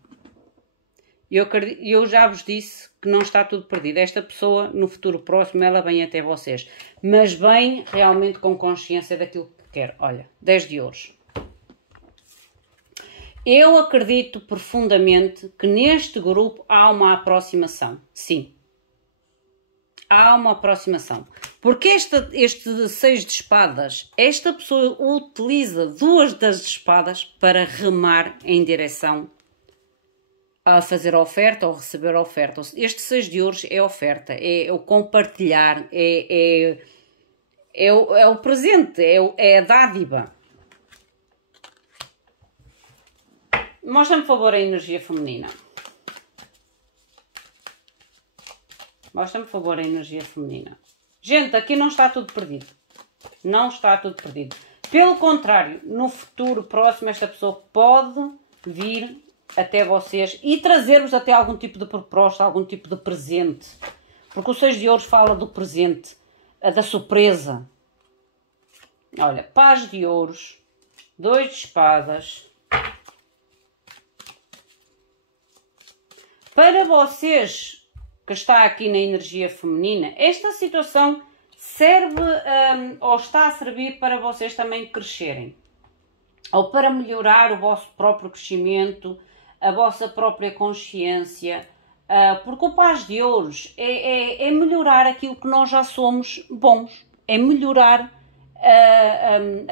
Eu já vos disse que não está tudo perdido. Esta pessoa, no futuro próximo, ela vem até vocês. Mas vem realmente com consciência daquilo que quer. Olha, 10 de ouros. Eu acredito profundamente que neste grupo há uma aproximação. Sim. Há uma aproximação. Porque este 6 de espadas, esta pessoa utiliza 2 das espadas para remar em direção a fazer a oferta ou receber a oferta. Este 6 de ouros é oferta, é o compartilhar, é o presente, é a dádiva. Mostra-me, por favor, a energia feminina. Mostra-me, por favor, a energia feminina. Gente, aqui não está tudo perdido. Não está tudo perdido. Pelo contrário, no futuro próximo, esta pessoa pode vir até vocês e trazer-vos até algum tipo de proposta, algum tipo de presente. Porque o 6 de ouros fala do presente, da surpresa. Olha, paz de ouros, 2 de espadas. Para vocês que está aqui na energia feminina, esta situação serve ou está a servir para vocês também crescerem. Ou para melhorar o vosso próprio crescimento, a vossa própria consciência. Porque o paz de ouros é melhorar aquilo que nós já somos bons. É melhorar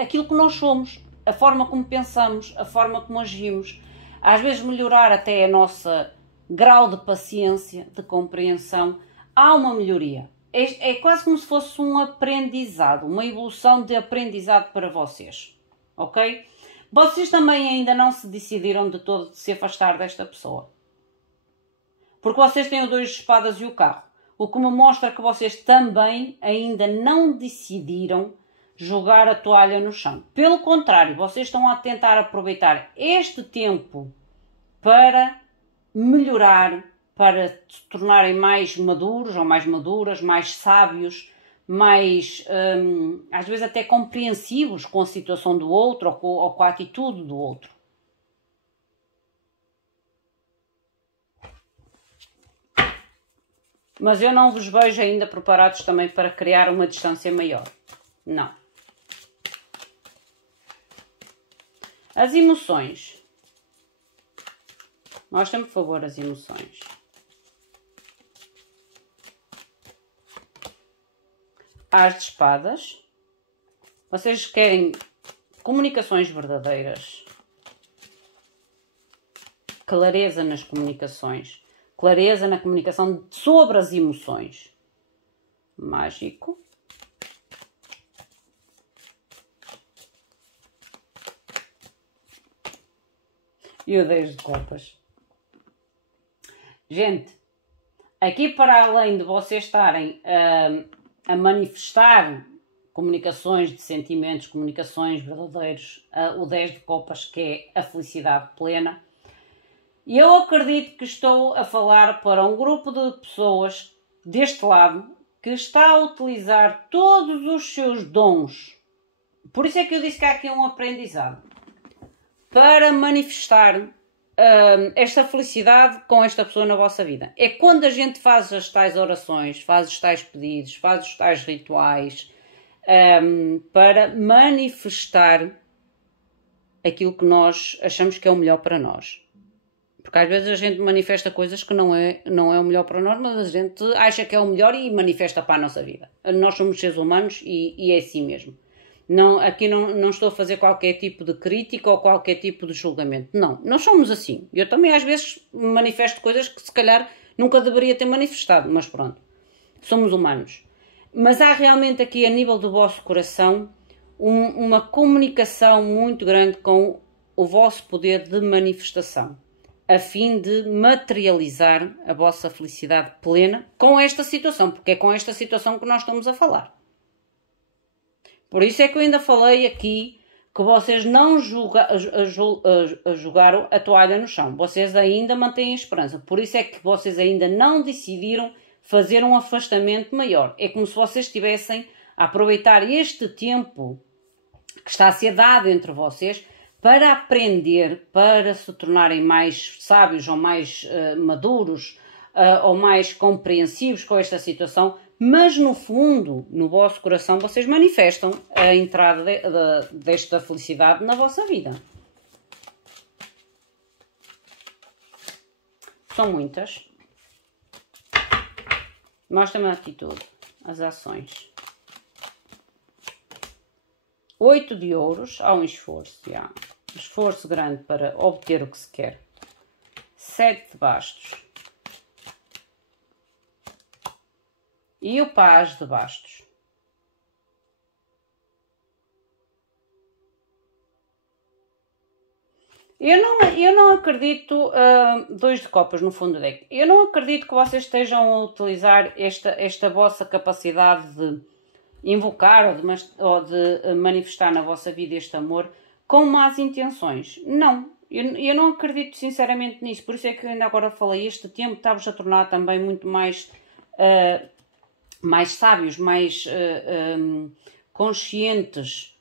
aquilo que nós somos. A forma como pensamos, a forma como agimos. Às vezes melhorar até a nossa grau de paciência, de compreensão. Há uma melhoria. É quase como se fosse um aprendizado, uma evolução de aprendizado para vocês. Ok? Vocês também ainda não se decidiram de todo de se afastar desta pessoa. Porque vocês têm o 2 de espadas e o carro. O que me mostra que vocês também ainda não decidiram jogar a toalha no chão. Pelo contrário, vocês estão a tentar aproveitar este tempo para melhorar, para se tornarem mais maduros ou mais maduras, mais sábios, mais, às vezes até compreensivos com a situação do outro ou com a atitude do outro. Mas eu não vos vejo ainda preparados também para criar uma distância maior. Não. As emoções. Mostra-me, por favor, as emoções. As de espadas. Vocês querem comunicações verdadeiras. Clareza nas comunicações. Clareza na comunicação sobre as emoções. Mágico. E o 10 de copas. Gente, aqui para além de vocês estarem a manifestar comunicações de sentimentos, comunicações verdadeiros, o 10 de copas, que é a felicidade plena, e eu acredito que estou a falar para um grupo de pessoas deste lado que está a utilizar todos os seus dons. Por isso é que eu disse que há aqui um aprendizado. Para manifestar esta felicidade com esta pessoa na vossa vida. É quando a gente faz as tais orações, faz os tais pedidos, faz os tais rituais, para manifestar aquilo que nós achamos que é o melhor para nós. Porque às vezes a gente manifesta coisas que não é o melhor para nós, mas a gente acha que é o melhor e manifesta para a nossa vida. Nós somos seres humanos e é assim mesmo. Aqui não estou a fazer qualquer tipo de crítica ou qualquer tipo de julgamento. Não, nós somos assim. Eu também às vezes manifesto coisas que se calhar nunca deveria ter manifestado, mas pronto. Somos humanos. Mas há realmente aqui a nível do vosso coração uma comunicação muito grande com o vosso poder de manifestação, a fim de materializar a vossa felicidade plena com esta situação, porque é com esta situação que nós estamos a falar. Por isso é que eu ainda falei aqui que vocês não jogaram a toalha no chão. Vocês ainda mantêm a esperança. Por isso é que vocês ainda não decidiram fazer um afastamento maior. É como se vocês estivessem a aproveitar este tempo que está a ser dado entre vocês para aprender, para se tornarem mais sábios ou mais maduros ou mais compreensivos com esta situação, mas no fundo, no vosso coração, vocês manifestam a entrada desta felicidade na vossa vida. São muitas. Mostra-me a atitude, as ações. 8 de ouros, há um esforço, já. Esforço grande para obter o que se quer. 7 de bastos. E o paz de bastos. Eu não acredito, 2 de copas no fundo do deck. Eu não acredito que vocês estejam a utilizar esta vossa capacidade de invocar ou de manifestar na vossa vida este amor com más intenções. Não, eu não acredito sinceramente nisso. Por isso é que ainda agora falei, este tempo está-vos a tornar também muito mais sábios, mais conscientes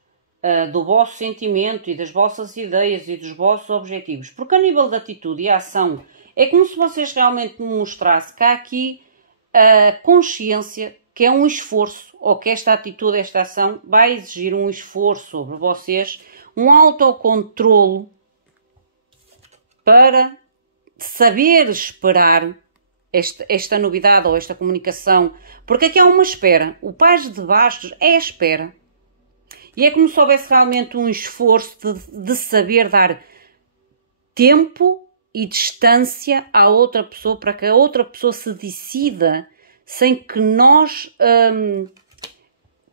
do vosso sentimento e das vossas ideias e dos vossos objetivos. Porque a nível de atitude e ação, é como se vocês realmente me mostrassem que há aqui a consciência que é um esforço, ou que esta atitude, esta ação vai exigir um esforço sobre vocês, um autocontrolo para saber esperar esta novidade ou esta comunicação, porque aqui há uma espera. O paz de bastos é a espera. E é como se houvesse realmente um esforço de saber dar tempo e distância à outra pessoa para que a outra pessoa se decida sem que nós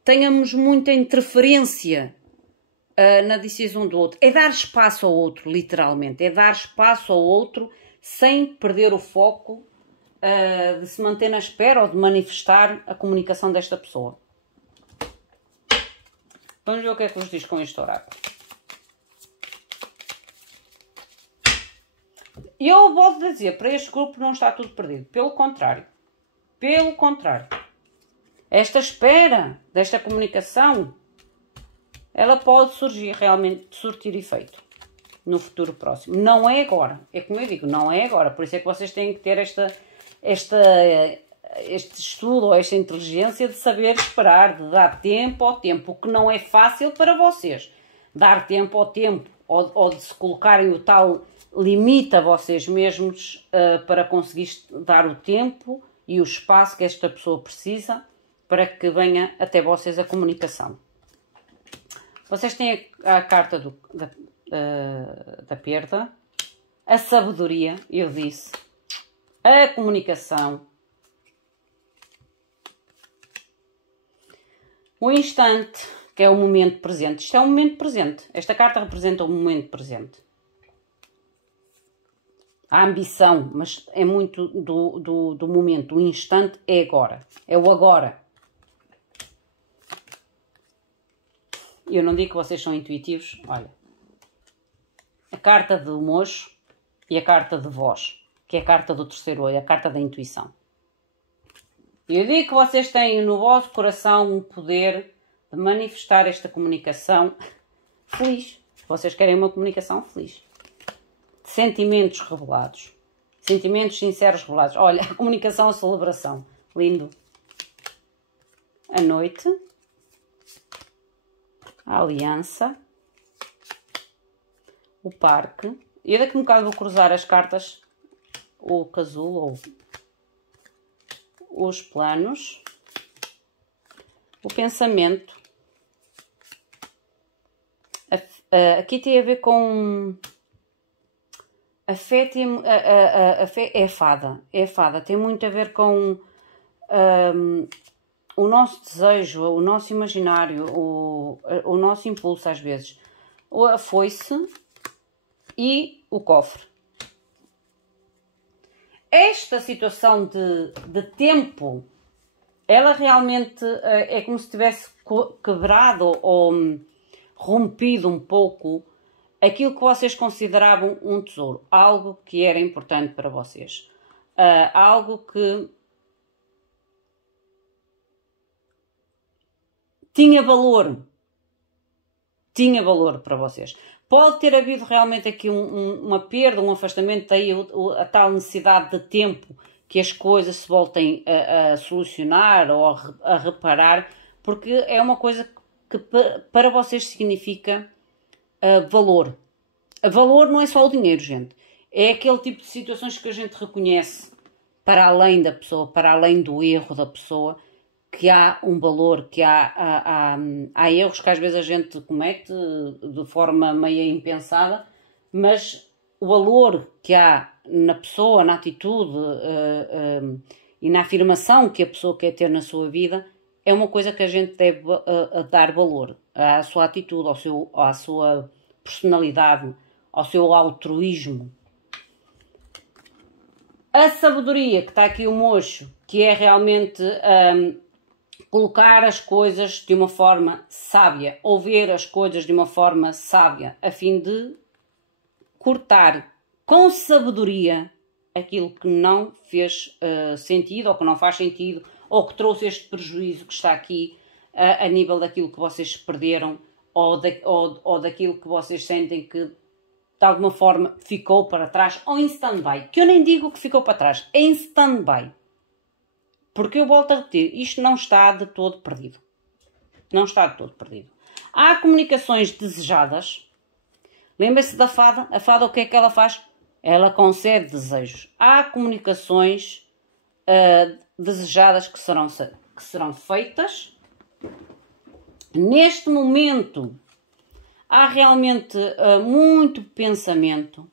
tenhamos muita interferência na decisão do outro. É dar espaço ao outro, literalmente. É dar espaço ao outro sem perder o foco de se manter na espera ou de manifestar a comunicação desta pessoa. Vamos ver o que é que vos diz com este oráculo. Eu volto a dizer, para este grupo não está tudo perdido. Pelo contrário. Pelo contrário. Esta espera desta comunicação, ela pode surgir realmente, surtir efeito no futuro próximo. Não é agora. É como eu digo, não é agora. Por isso é que vocês têm que ter este estudo ou esta inteligência de saber esperar, de dar tempo ao tempo, o que não é fácil para vocês. Dar tempo ao tempo ou de se colocarem o tal limite a vocês mesmos para conseguir dar o tempo e o espaço que esta pessoa precisa para que venha até vocês a comunicação. Vocês têm a carta da perda, a sabedoria, eu disse, a comunicação, o instante, que é o momento presente. Isto é um momento presente. Esta carta representa o momento presente. A ambição, mas é muito do momento. O instante é agora. É o agora. Eu não digo que vocês são intuitivos. Olha. A carta do mocho e a carta de voz, que é a carta do terceiro olho, a carta da intuição. Eu digo que vocês têm no vosso coração um poder de manifestar esta comunicação feliz. Vocês querem uma comunicação feliz. Sentimentos revelados. Sentimentos sinceros revelados. Olha, a comunicação, a celebração. Lindo. A noite. A aliança. O parque. Eu daqui a um bocado vou cruzar as cartas. O casulo ou os planos. O pensamento. Aqui tem a ver com a fé, é a fada. É a fada. Tem muito a ver com o nosso desejo, o nosso imaginário, o nosso impulso às vezes. A foice e o cofre. Esta situação de tempo, ela realmente é como se tivesse quebrado ou rompido um pouco aquilo que vocês consideravam um tesouro. Algo que era importante para vocês. Algo que tinha valor. Tinha valor para vocês. Pode ter havido realmente aqui uma perda, um afastamento, daí a tal necessidade de tempo que as coisas se voltem a solucionar ou a reparar, porque é uma coisa que para vocês significa valor. Valor não é só o dinheiro, gente. É aquele tipo de situações que a gente reconhece para além da pessoa, para além do erro da pessoa, que há um valor, que há erros que às vezes a gente comete de forma meio impensada, mas o valor que há na pessoa, na atitude e na afirmação que a pessoa quer ter na sua vida é uma coisa que a gente deve dar valor à sua atitude, à sua personalidade, ao seu altruísmo. A sabedoria, que está aqui o mocho, que é realmente colocar as coisas de uma forma sábia, ou ver as coisas de uma forma sábia, a fim de cortar com sabedoria aquilo que não fez sentido, ou que não faz sentido, ou que trouxe este prejuízo que está aqui a nível daquilo que vocês perderam, ou daquilo que vocês sentem que de alguma forma ficou para trás, ou em stand-by, que eu nem digo que ficou para trás, é em stand-by. Porque eu volto a repetir, isto não está de todo perdido. Não está de todo perdido. Há comunicações desejadas. Lembre-se da fada. A fada o que é que ela faz? Ela concede desejos. Há comunicações desejadas que serão feitas. Neste momento, há realmente muito pensamento,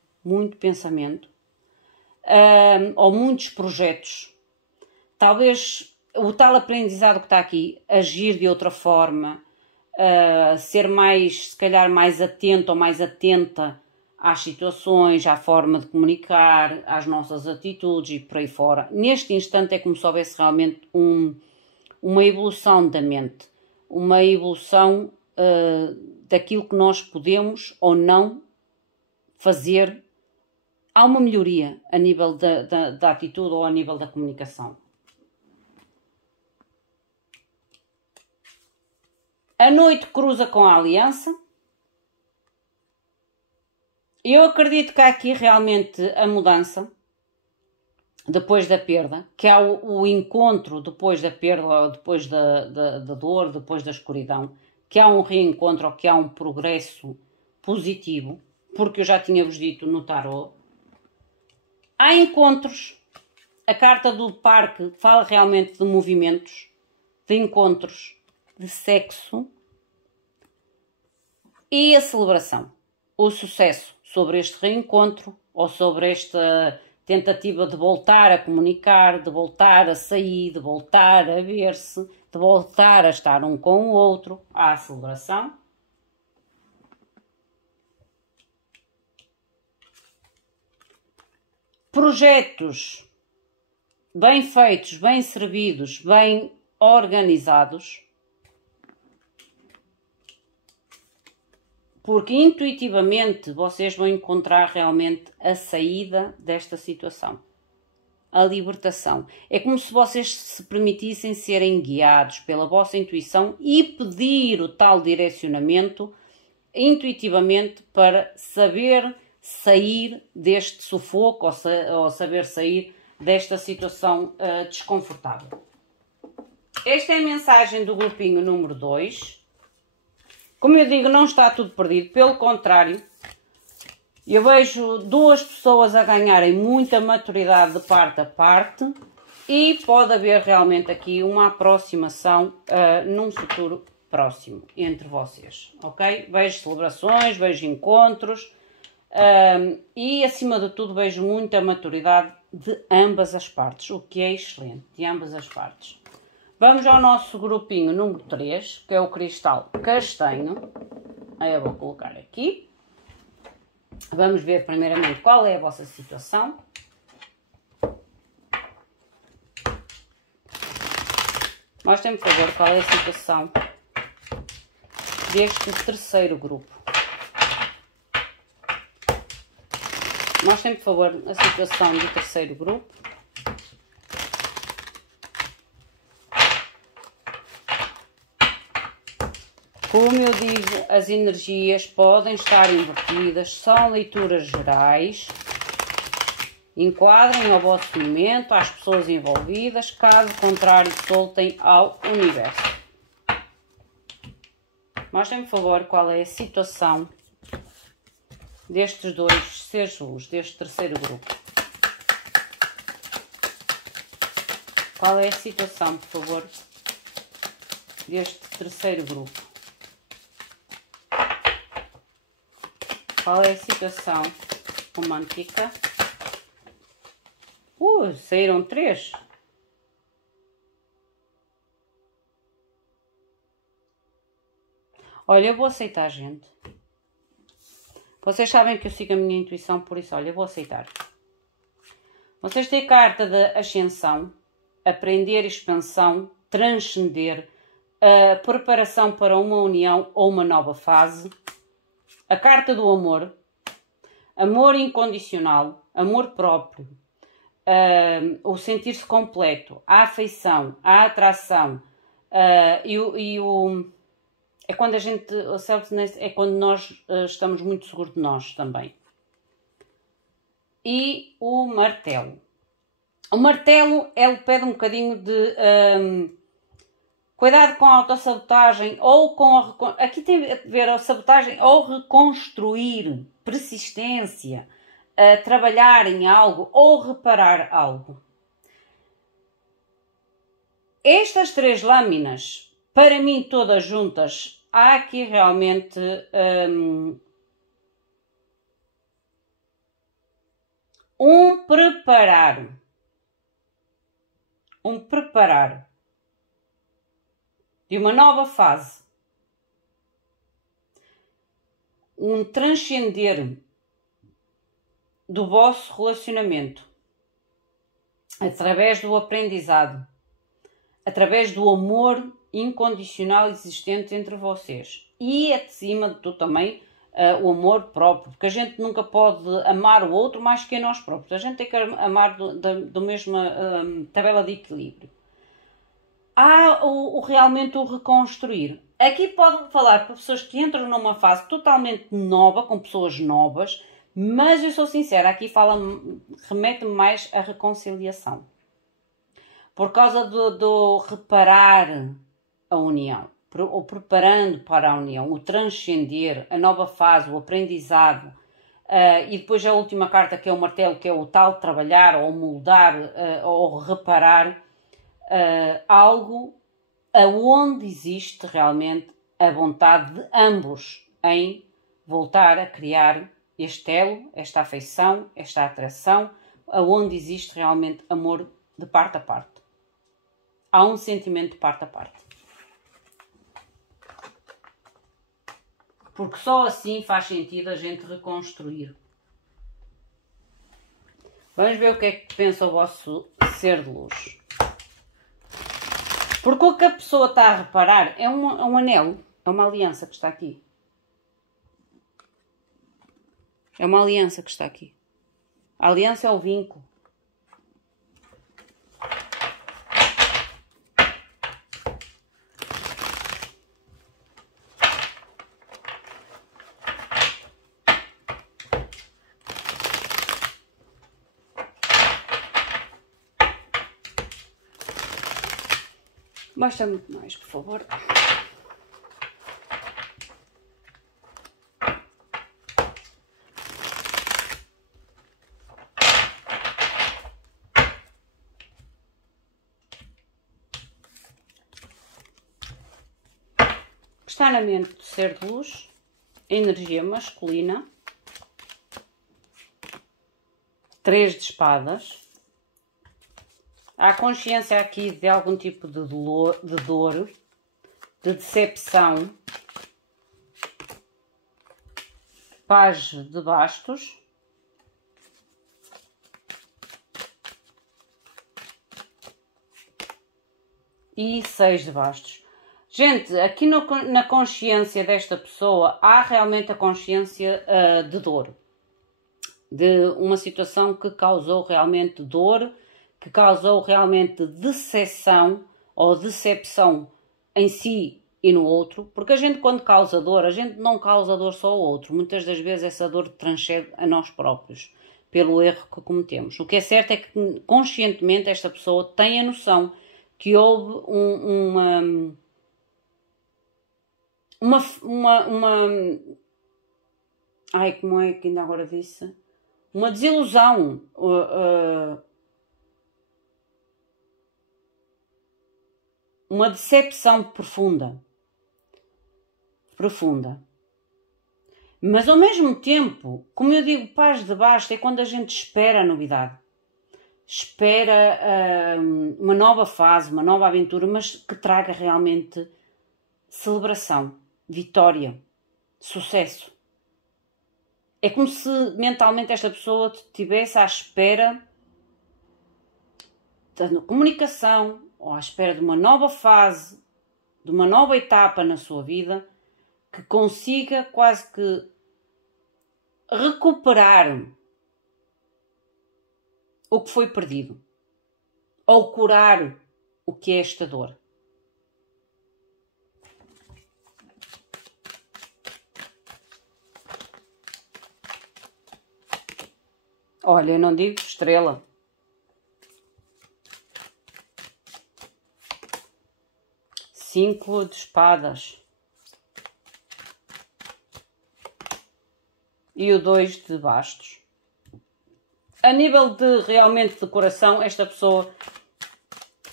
ou muitos projetos. Talvez o tal aprendizado que está aqui, agir de outra forma, ser mais, se calhar, mais atento ou mais atenta às situações, à forma de comunicar, às nossas atitudes e por aí fora. Neste instante é como se houvesse realmente uma evolução da mente, uma evolução daquilo que nós podemos ou não fazer. Há uma melhoria a nível da atitude ou a nível da comunicação. A noite cruza com a aliança. Eu acredito que há aqui realmente a mudança depois da perda, que há o encontro depois da perda, ou depois da dor, depois da escuridão, que há um reencontro, ou que há um progresso positivo, porque eu já tinha-vos dito no tarot. Há encontros. A carta do parque fala realmente de movimentos, de encontros, de sexo e a celebração, o sucesso sobre este reencontro ou sobre esta tentativa de voltar a comunicar, de voltar a sair, de voltar a ver-se, de voltar a estar um com o outro. Há a celebração. Projetos bem feitos, bem servidos, bem organizados. Porque intuitivamente vocês vão encontrar realmente a saída desta situação. A libertação. É como se vocês se permitissem serem guiados pela vossa intuição e pedir o tal direcionamento intuitivamente para saber sair deste sufoco ou saber sair desta situação desconfortável. Esta é a mensagem do grupinho número 2. Como eu digo, não está tudo perdido, pelo contrário, eu vejo duas pessoas a ganharem muita maturidade de parte a parte e pode haver realmente aqui uma aproximação num futuro próximo entre vocês, ok? Vejo celebrações, vejo encontros e acima de tudo vejo muita maturidade de ambas as partes, o que é excelente, de ambas as partes. Vamos ao nosso grupinho número 3, que é o cristal castanho. Aí eu vou colocar aqui. Vamos ver primeiramente qual é a vossa situação. Mostrem-me, por favor, qual é a situação deste terceiro grupo. Mostrem-me, por favor, a situação do terceiro grupo. Como eu digo, as energias podem estar invertidas, são leituras gerais. Enquadrem ao vosso momento, às pessoas envolvidas, caso contrário, soltem ao universo. Mostrem-me, por favor, qual é a situação destes dois seres luz, deste terceiro grupo. Qual é a situação, por favor, deste terceiro grupo? Qual é a situação romântica? Saíram 3. Olha, eu vou aceitar, gente. Vocês sabem que eu sigo a minha intuição, por isso, olha, eu vou aceitar. Vocês têm a carta da ascensão, aprender, expansão, transcender, a preparação para uma união ou uma nova fase. A carta do amor, amor incondicional, amor próprio, o sentir-se completo, a afeição, a atração, é quando a gente, é quando nós estamos muito seguros de nós também. E o martelo. O martelo, ele pede um bocadinho de cuidado com a autossabotagem ou com a... Aqui tem a ver a sabotagem ou reconstruir, persistência, trabalhar em algo ou reparar algo. Estas 3 lâminas, para mim todas juntas, há aqui realmente um preparar de uma nova fase, um transcender do vosso relacionamento através do aprendizado, através do amor incondicional existente entre vocês e acima de tudo também o amor próprio, porque a gente nunca pode amar o outro mais que a nós próprios, a gente tem que amar do mesma tabela de equilíbrio. Há realmente o reconstruir. Aqui pode falar para pessoas que entram numa fase totalmente nova, com pessoas novas, mas eu sou sincera, aqui remete-me mais à reconciliação. Por causa do reparar a união, ou preparando para a união, o transcender, a nova fase, o aprendizado, e depois a última carta que é o martelo, que é o tal trabalhar, ou moldar, ou reparar, algo aonde existe realmente a vontade de ambos em voltar a criar este elo, esta afeição, esta atração, aonde existe realmente amor de parte a parte. Há um sentimento de parte a parte. Porque só assim faz sentido a gente reconstruir. Vamos ver o que é que pensa o vosso ser de luz. Porque o que a pessoa está a reparar é um anel, é uma aliança que está aqui. É uma aliança que está aqui. A aliança é o vínculo. Basta muito mais, por favor. Está na mente do ser de luz, energia masculina, 3 de espadas. Há consciência aqui de algum tipo de dor, de decepção. Pajem de bastos. E 6 de bastos. Gente, aqui na consciência desta pessoa há realmente a consciência de dor. De uma situação que causou realmente dor, que causou realmente decepção ou decepção em si e no outro. Porque a gente, quando causa dor, a gente não causa dor só ao outro. Muitas das vezes essa dor transcende a nós próprios, pelo erro que cometemos. O que é certo é que conscientemente esta pessoa tem a noção que houve ai, como é que ainda agora disse? Uma desilusão, uma decepção profunda. Mas ao mesmo tempo, como eu digo, paz de basto é quando a gente espera a novidade. Espera uma nova fase, uma nova aventura, mas que traga realmente celebração, vitória, sucesso. É como se mentalmente esta pessoa estivesse à espera da comunicação ou à espera de uma nova fase, de uma nova etapa na sua vida que consiga quase que recuperar o que foi perdido ou curar o que é esta dor. Olha, eu não digo estrela. Cinco de espadas. E o 2 de bastos. A nível de realmente de coração, esta pessoa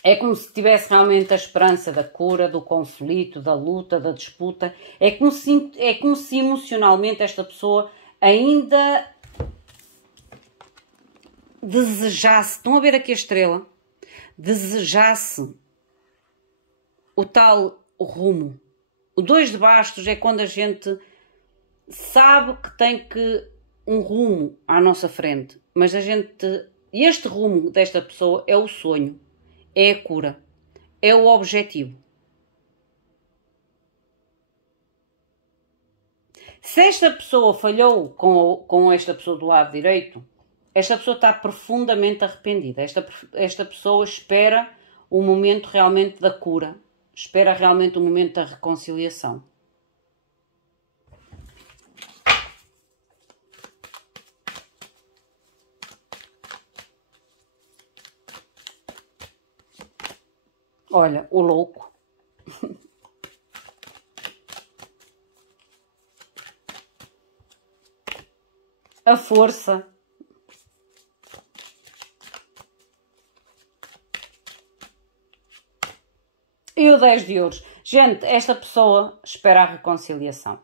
é como se tivesse realmente a esperança da cura, do conflito, da luta, da disputa. É como se emocionalmente esta pessoa ainda desejasse, estão a ver aqui a estrela, desejasse o tal rumo. O 2 de bastos é quando a gente sabe que tem um rumo à nossa frente, mas este rumo desta pessoa é o sonho, é a cura, é o objetivo. Se esta pessoa falhou com esta pessoa do lado direito, esta pessoa está profundamente arrependida. Esta pessoa espera o momento realmente da cura. Espera realmente o momento da reconciliação. Olha, o louco. A força. E o 10 de ouros. Gente, esta pessoa espera a reconciliação.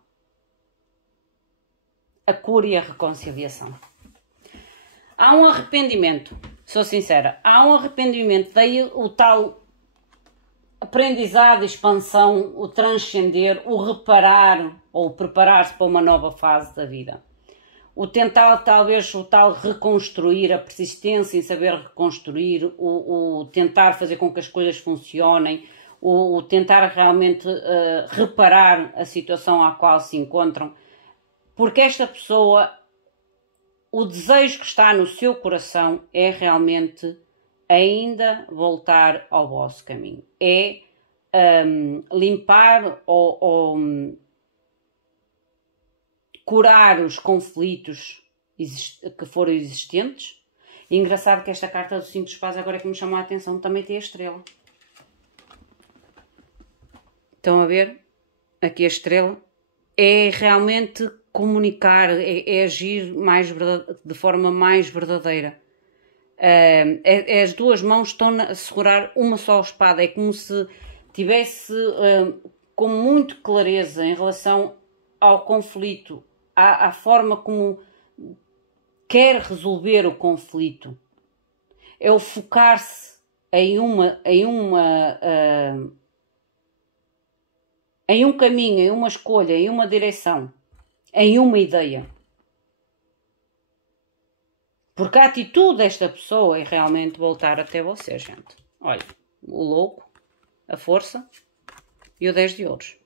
A cura e a reconciliação. Há um arrependimento. Sou sincera. Há um arrependimento. Daí o tal aprendizado, expansão, o transcender, o reparar ou preparar-se para uma nova fase da vida. O tentar, talvez, o tal reconstruir, a persistência em saber reconstruir, o tentar fazer com que as coisas funcionem, o tentar realmente reparar a situação à qual se encontram, porque esta pessoa, o desejo que está no seu coração é realmente ainda voltar ao vosso caminho. É limpar ou curar os conflitos que foram existentes. E engraçado que esta carta do 5 de espadas, agora é que me chamou a atenção, também tem a estrela. Estão a ver? Aqui a estrela. É realmente comunicar, é agir de forma mais verdadeira. As duas mãos estão a segurar uma só espada. É como se tivesse com muito clareza em relação ao conflito, à forma como quer resolver o conflito. É o focar-se em um caminho, em uma escolha, em uma direção, em uma ideia. Porque a atitude desta pessoa é realmente voltar até você, gente. Olha, o louco, a força e o 10 de ouros.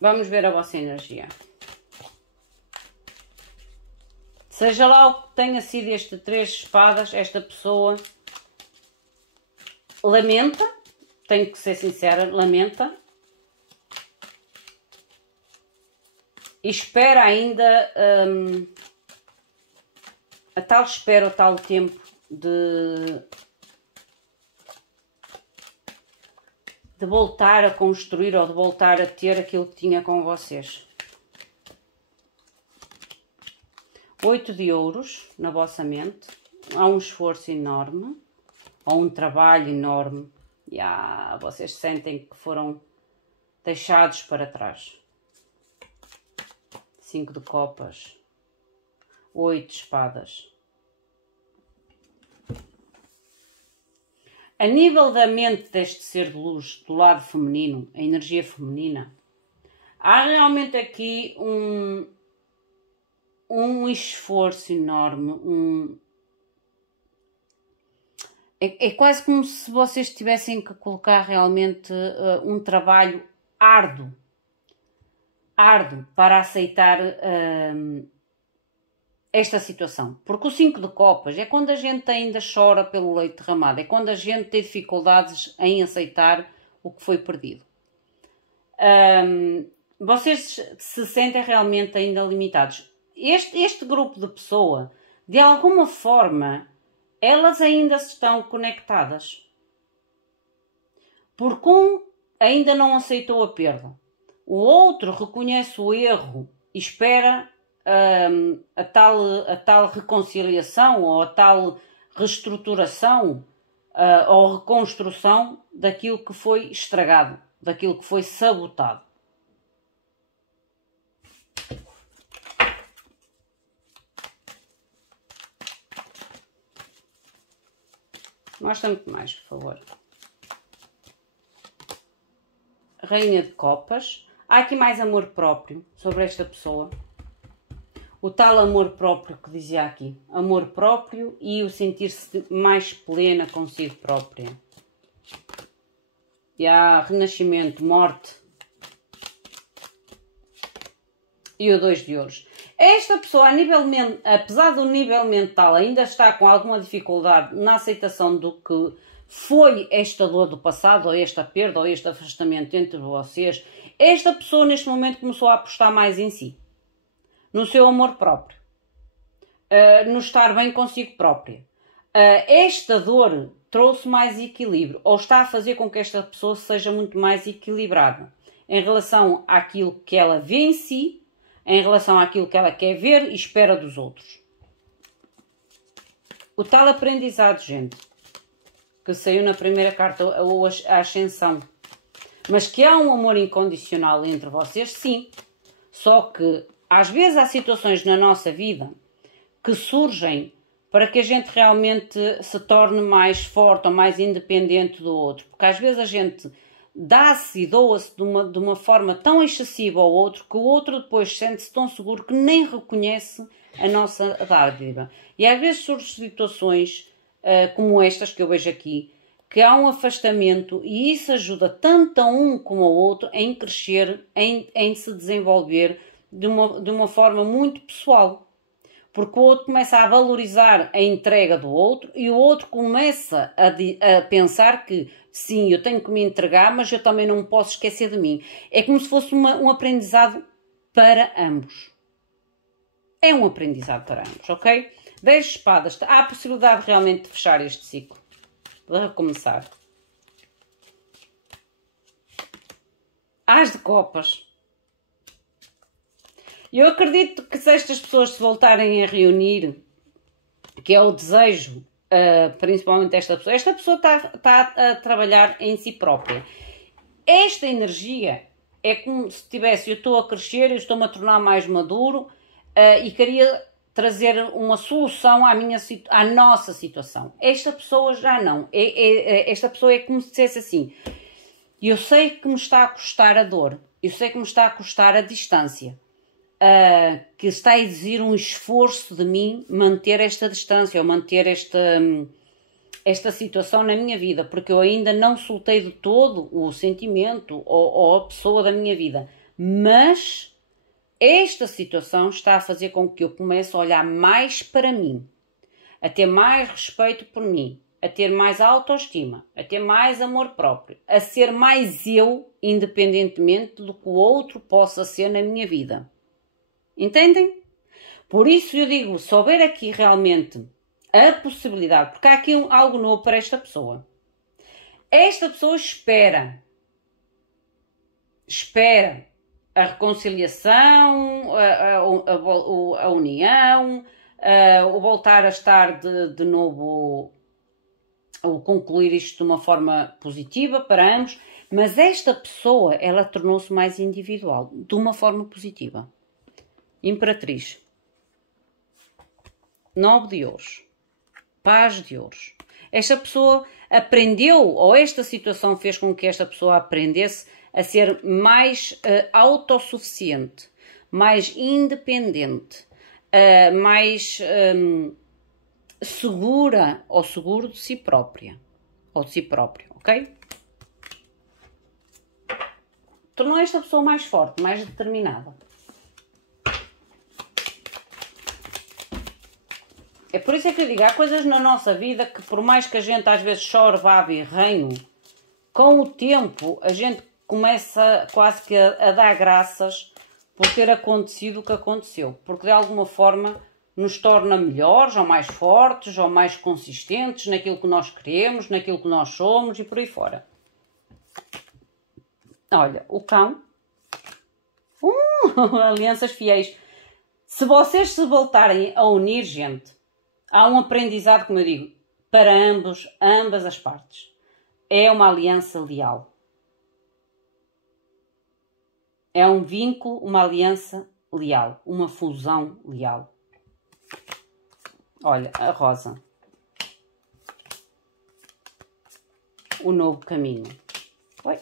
Vamos ver a vossa energia. Seja lá o que tenha sido este 3 de espadas, esta pessoa lamenta, tenho que ser sincera, lamenta. E espera ainda a tal espera, o tal tempo de voltar a construir ou de voltar a ter aquilo que tinha com vocês. 8 de ouros na vossa mente. Há um esforço enorme, há um trabalho enorme. E vocês sentem que foram deixados para trás. 5 de copas. 8 de espadas. A nível da mente deste ser de luz, do lado feminino, a energia feminina, há realmente aqui um esforço enorme, é quase como se vocês tivessem que colocar realmente um trabalho árduo para aceitar esta situação. Porque o 5 de copas é quando a gente ainda chora pelo leite derramado, é quando a gente tem dificuldades em aceitar o que foi perdido. Vocês se sentem realmente ainda limitados. Este grupo de pessoa, de alguma forma, elas ainda estão conectadas. Porque um ainda não aceitou a perda. O outro reconhece o erro e espera a tal reconciliação ou a tal reestruturação ou reconstrução daquilo que foi estragado, daquilo que foi sabotado. Mostra-me mais, por favor. Rainha de copas. Há aqui mais amor próprio sobre esta pessoa. O tal amor próprio que dizia aqui. Amor próprio e o sentir-se mais plena consigo própria. E há renascimento, morte. E o 2 de ouros. Esta pessoa, apesar do nível mental, ainda está com alguma dificuldade na aceitação do que foi esta dor do passado, ou esta perda, ou este afastamento entre vocês. Esta pessoa, neste momento, começou a apostar mais em si. No seu amor próprio. No estar bem consigo própria. Esta dor trouxe mais equilíbrio, ou está a fazer com que esta pessoa seja muito mais equilibrada em relação àquilo que ela vê em si, em relação àquilo que ela quer ver e espera dos outros. O tal aprendizado, gente, que saiu na primeira carta, a ascensão. Mas que há um amor incondicional entre vocês, sim. Só que, às vezes, há situações na nossa vida que surgem para que a gente realmente se torne mais forte ou mais independente do outro. Porque às vezes a gente dá-se e doa-se de uma forma tão excessiva ao outro que o outro depois sente-se tão seguro que nem reconhece a nossa dádiva. E às vezes surgem situações como estas que eu vejo aqui, que há um afastamento e isso ajuda tanto a um como ao outro em crescer, em se desenvolver de uma forma muito pessoal. Porque o outro começa a valorizar a entrega do outro e o outro começa a pensar que sim, eu tenho que me entregar, mas eu também não posso esquecer de mim. É como se fosse um aprendizado para ambos. É um aprendizado para ambos, ok? 10 espadas. Há a possibilidade realmente de fechar este ciclo. de recomeçar. As de copas. Eu acredito que se estas pessoas se voltarem a reunir, que é o desejo, principalmente esta pessoa está a trabalhar em si própria. Esta energia é como se tivesse, eu estou a crescer, eu estou-me a tornar mais maduro e queria trazer uma solução à nossa situação. Esta pessoa já não. Esta pessoa é como se dissesse assim, eu sei que me está a custar a dor, eu sei que me está a custar a distância, que está a exigir um esforço de mim manter esta distância ou manter esta situação na minha vida, porque eu ainda não soltei de todo o sentimento ou a pessoa da minha vida, mas esta situação está a fazer com que eu comece a olhar mais para mim, a ter mais respeito por mim, a ter mais autoestima, a ter mais amor próprio, a ser mais eu, independentemente do que o outro possa ser na minha vida. Entendem? Por isso eu digo, se houver aqui realmente a possibilidade, porque há aqui algo novo para esta pessoa. Esta pessoa espera a reconciliação, a união, o voltar a estar de novo, ou concluir isto de uma forma positiva para ambos, mas esta pessoa, ela tornou-se mais individual, de uma forma positiva. Imperatriz. 9 de ouros. Paz de ouros. Esta pessoa aprendeu, ou esta situação fez com que esta pessoa aprendesse a ser mais autossuficiente, mais independente, mais segura ou seguro de si própria, ou de si próprio, ok? Tornou esta pessoa mais forte, mais determinada. É por isso é que eu digo, há coisas na nossa vida que por mais que a gente às vezes chore, baba e ranho, com o tempo a gente começa quase que a dar graças por ter acontecido o que aconteceu. Porque de alguma forma nos torna melhores, ou mais fortes, ou mais consistentes naquilo que nós queremos, naquilo que nós somos e por aí fora. Olha, o cão. Alianças fiéis. Se vocês se voltarem a unir, gente, há um aprendizado, como eu digo, para ambas as partes. É uma aliança leal. É um vínculo, uma aliança leal. Uma fusão leal. Olha, a rosa. O novo caminho. Oi.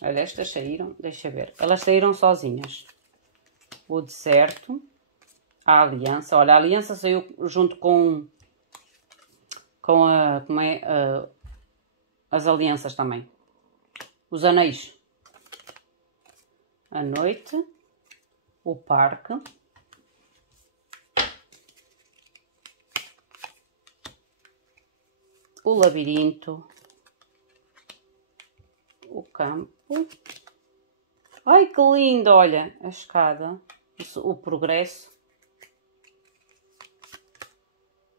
Olha, estas saíram, deixa ver. Elas saíram sozinhas. O deserto. A aliança, olha, a aliança saiu junto com as alianças também. Os anéis. A noite. O parque. O labirinto. O campo. Ai, que lindo, olha, a escada. O progresso.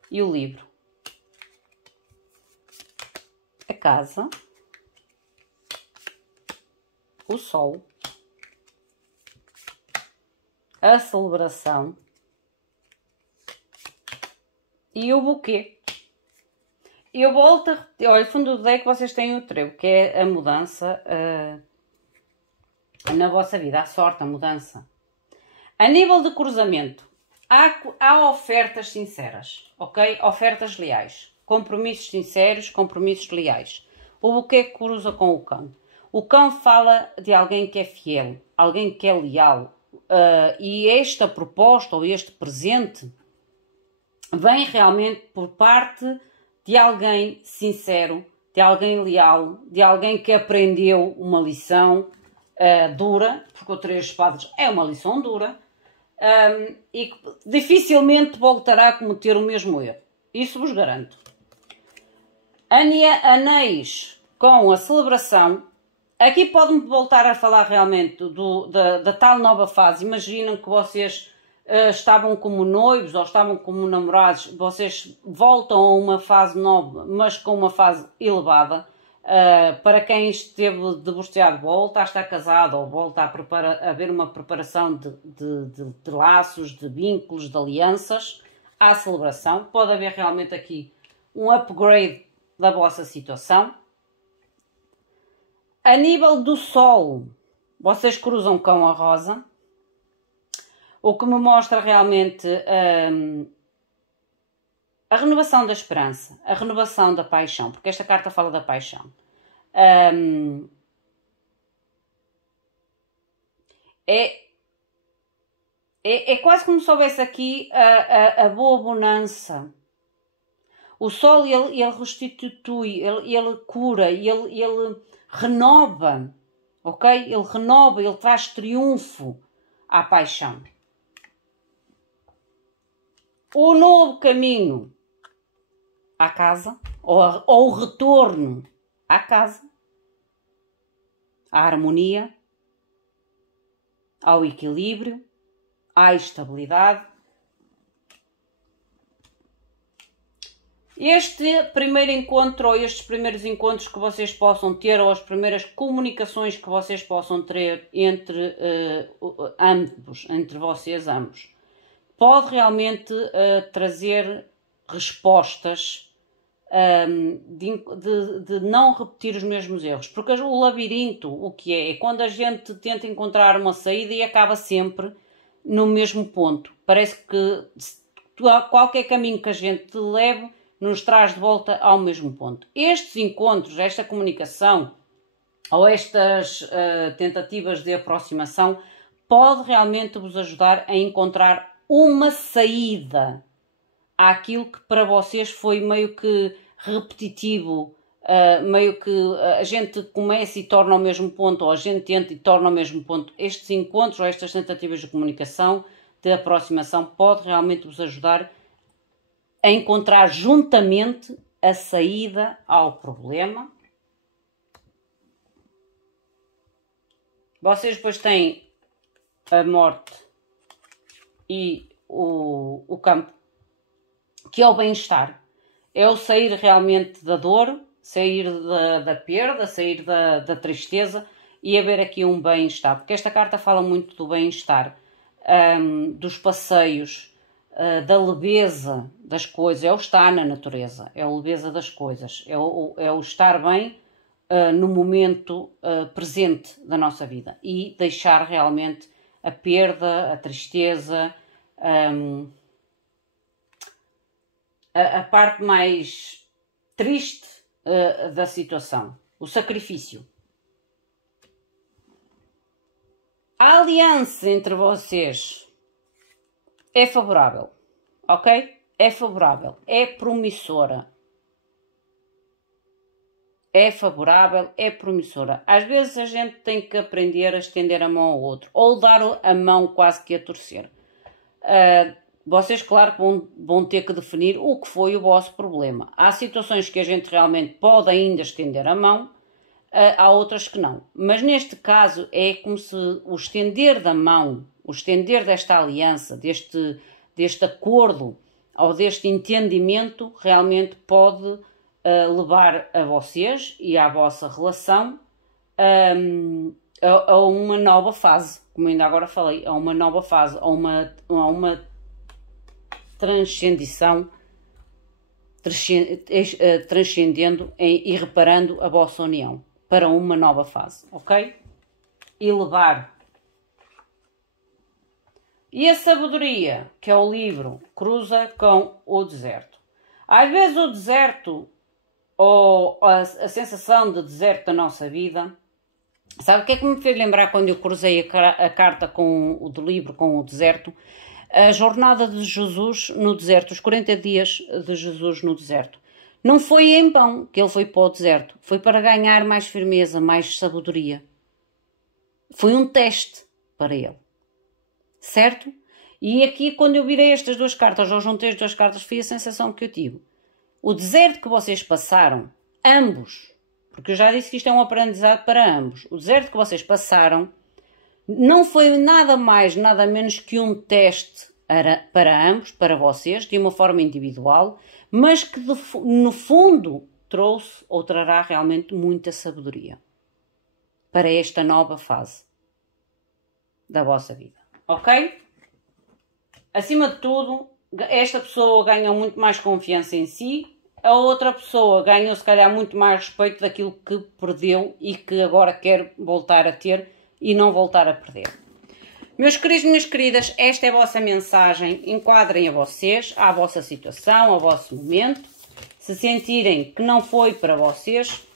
E o livro. A casa. O sol. A celebração. E o buquê. Eu volto a repetir. Olha, no fundo do deck vocês têm o trevo, que é a mudança na vossa vida. A sorte, a mudança. A nível de cruzamento. Há ofertas sinceras, ok? Ofertas leais. Compromissos sinceros, compromissos leais. O buquê cruza com o cão. O cão fala de alguém que é fiel, alguém que é leal. E esta proposta ou este presente vem realmente por parte de alguém sincero, de alguém leal, de alguém que aprendeu uma lição dura, porque o 3 de espadas é uma lição dura, e que dificilmente voltará a cometer o mesmo erro. Isso vos garanto. Anéis com a celebração. Aqui pode-me voltar a falar realmente da tal nova fase. Imaginam que vocês estavam como noivos ou estavam como namorados, vocês voltam a uma fase nova, mas com uma fase elevada. Para quem esteve divorciado, volta a estar casado ou volta a haver uma preparação de laços, de vínculos, de alianças, à celebração. Pode haver realmente aqui um upgrade da vossa situação. A nível do Sol, vocês cruzam com a Rosa, o que me mostra realmente a renovação da esperança, a renovação da paixão, porque esta carta fala da paixão. É quase como se houvesse aqui a boa bonança. O Sol, ele restitui, ele cura, ele renova, ok? Ele renova, ele traz triunfo à paixão. O novo caminho à casa, ou o retorno à casa, à harmonia, ao equilíbrio, à estabilidade. Este primeiro encontro, ou estes primeiros encontros que vocês possam ter, ou as primeiras comunicações que vocês possam ter entre ambos, entre vocês ambos, pode realmente trazer respostas de não repetir os mesmos erros. Porque o labirinto, o que é quando a gente tenta encontrar uma saída e acaba sempre no mesmo ponto. Parece que qualquer caminho que a gente leve nos traz de volta ao mesmo ponto. Estes encontros, esta comunicação ou estas tentativas de aproximação pode realmente vos ajudar a encontrar uma saída àquilo que para vocês foi meio que repetitivo, meio que a gente começa e torna ao mesmo ponto, ou a gente tenta e torna ao mesmo ponto. Estes encontros ou estas tentativas de comunicação, de aproximação, pode realmente vos ajudar a encontrar juntamente a saída ao problema. Vocês depois têm a morte e o campo, que é o bem-estar. É o sair realmente da dor, sair da perda, sair da tristeza e haver aqui um bem-estar. Porque esta carta fala muito do bem-estar, dos passeios, da leveza das coisas. É o estar na natureza, é a leveza das coisas, é o estar bem no momento presente da nossa vida e deixar realmente a perda, a tristeza, a parte mais triste da situação, o sacrifício. A aliança entre vocês é favorável, ok? É favorável, é promissora. É favorável, é promissora. Às vezes a gente tem que aprender a estender a mão ao outro, ou dar a mão quase que a torcer. Vocês, claro, vão ter que definir o que foi o vosso problema. Há situações que a gente realmente pode ainda estender a mão, há outras que não. Mas neste caso é como se o estender da mão, o estender desta aliança, deste acordo ou deste entendimento, realmente pode levar a vocês e à vossa relação a uma nova fase, como ainda agora falei, a uma nova fase, a uma transcendição, transcendendo e reparando a vossa união para uma nova fase, ok? E levar. E a sabedoria, que é o livro, cruza com o deserto. Às vezes o deserto, ou a sensação de deserto da nossa vida, sabe o que é que me fez lembrar quando eu cruzei a carta do livro com o deserto? A jornada de Jesus no deserto, os 40 dias de Jesus no deserto. Não foi em vão que ele foi para o deserto, foi para ganhar mais firmeza, mais sabedoria. Foi um teste para ele, certo? E aqui, quando eu virei estas duas cartas, ou juntei as duas cartas, foi a sensação que eu tive. O deserto que vocês passaram, ambos, porque eu já disse que isto é um aprendizado para ambos, o deserto que vocês passaram não foi nada mais, nada menos que um teste para ambos, para vocês, de uma forma individual, mas que no fundo trouxe ou trará realmente muita sabedoria para esta nova fase da vossa vida, ok? Acima de tudo, esta pessoa ganha muito mais confiança em si, a outra pessoa ganha se calhar muito mais respeito daquilo que perdeu e que agora quer voltar a ter e não voltar a perder. Meus queridos, minhas queridas, esta é a vossa mensagem. Enquadrem a vocês, à vossa situação, ao vosso momento. Se sentirem que não foi para vocês,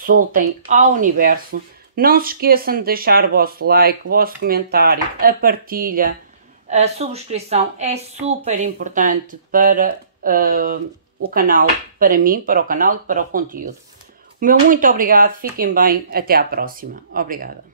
soltem ao universo. Não se esqueçam de deixar o vosso like, o vosso comentário, a partilha, a subscrição. É super importante para o canal, para mim, para o canal e para o conteúdo. O meu muito obrigado. Fiquem bem. Até à próxima. Obrigada.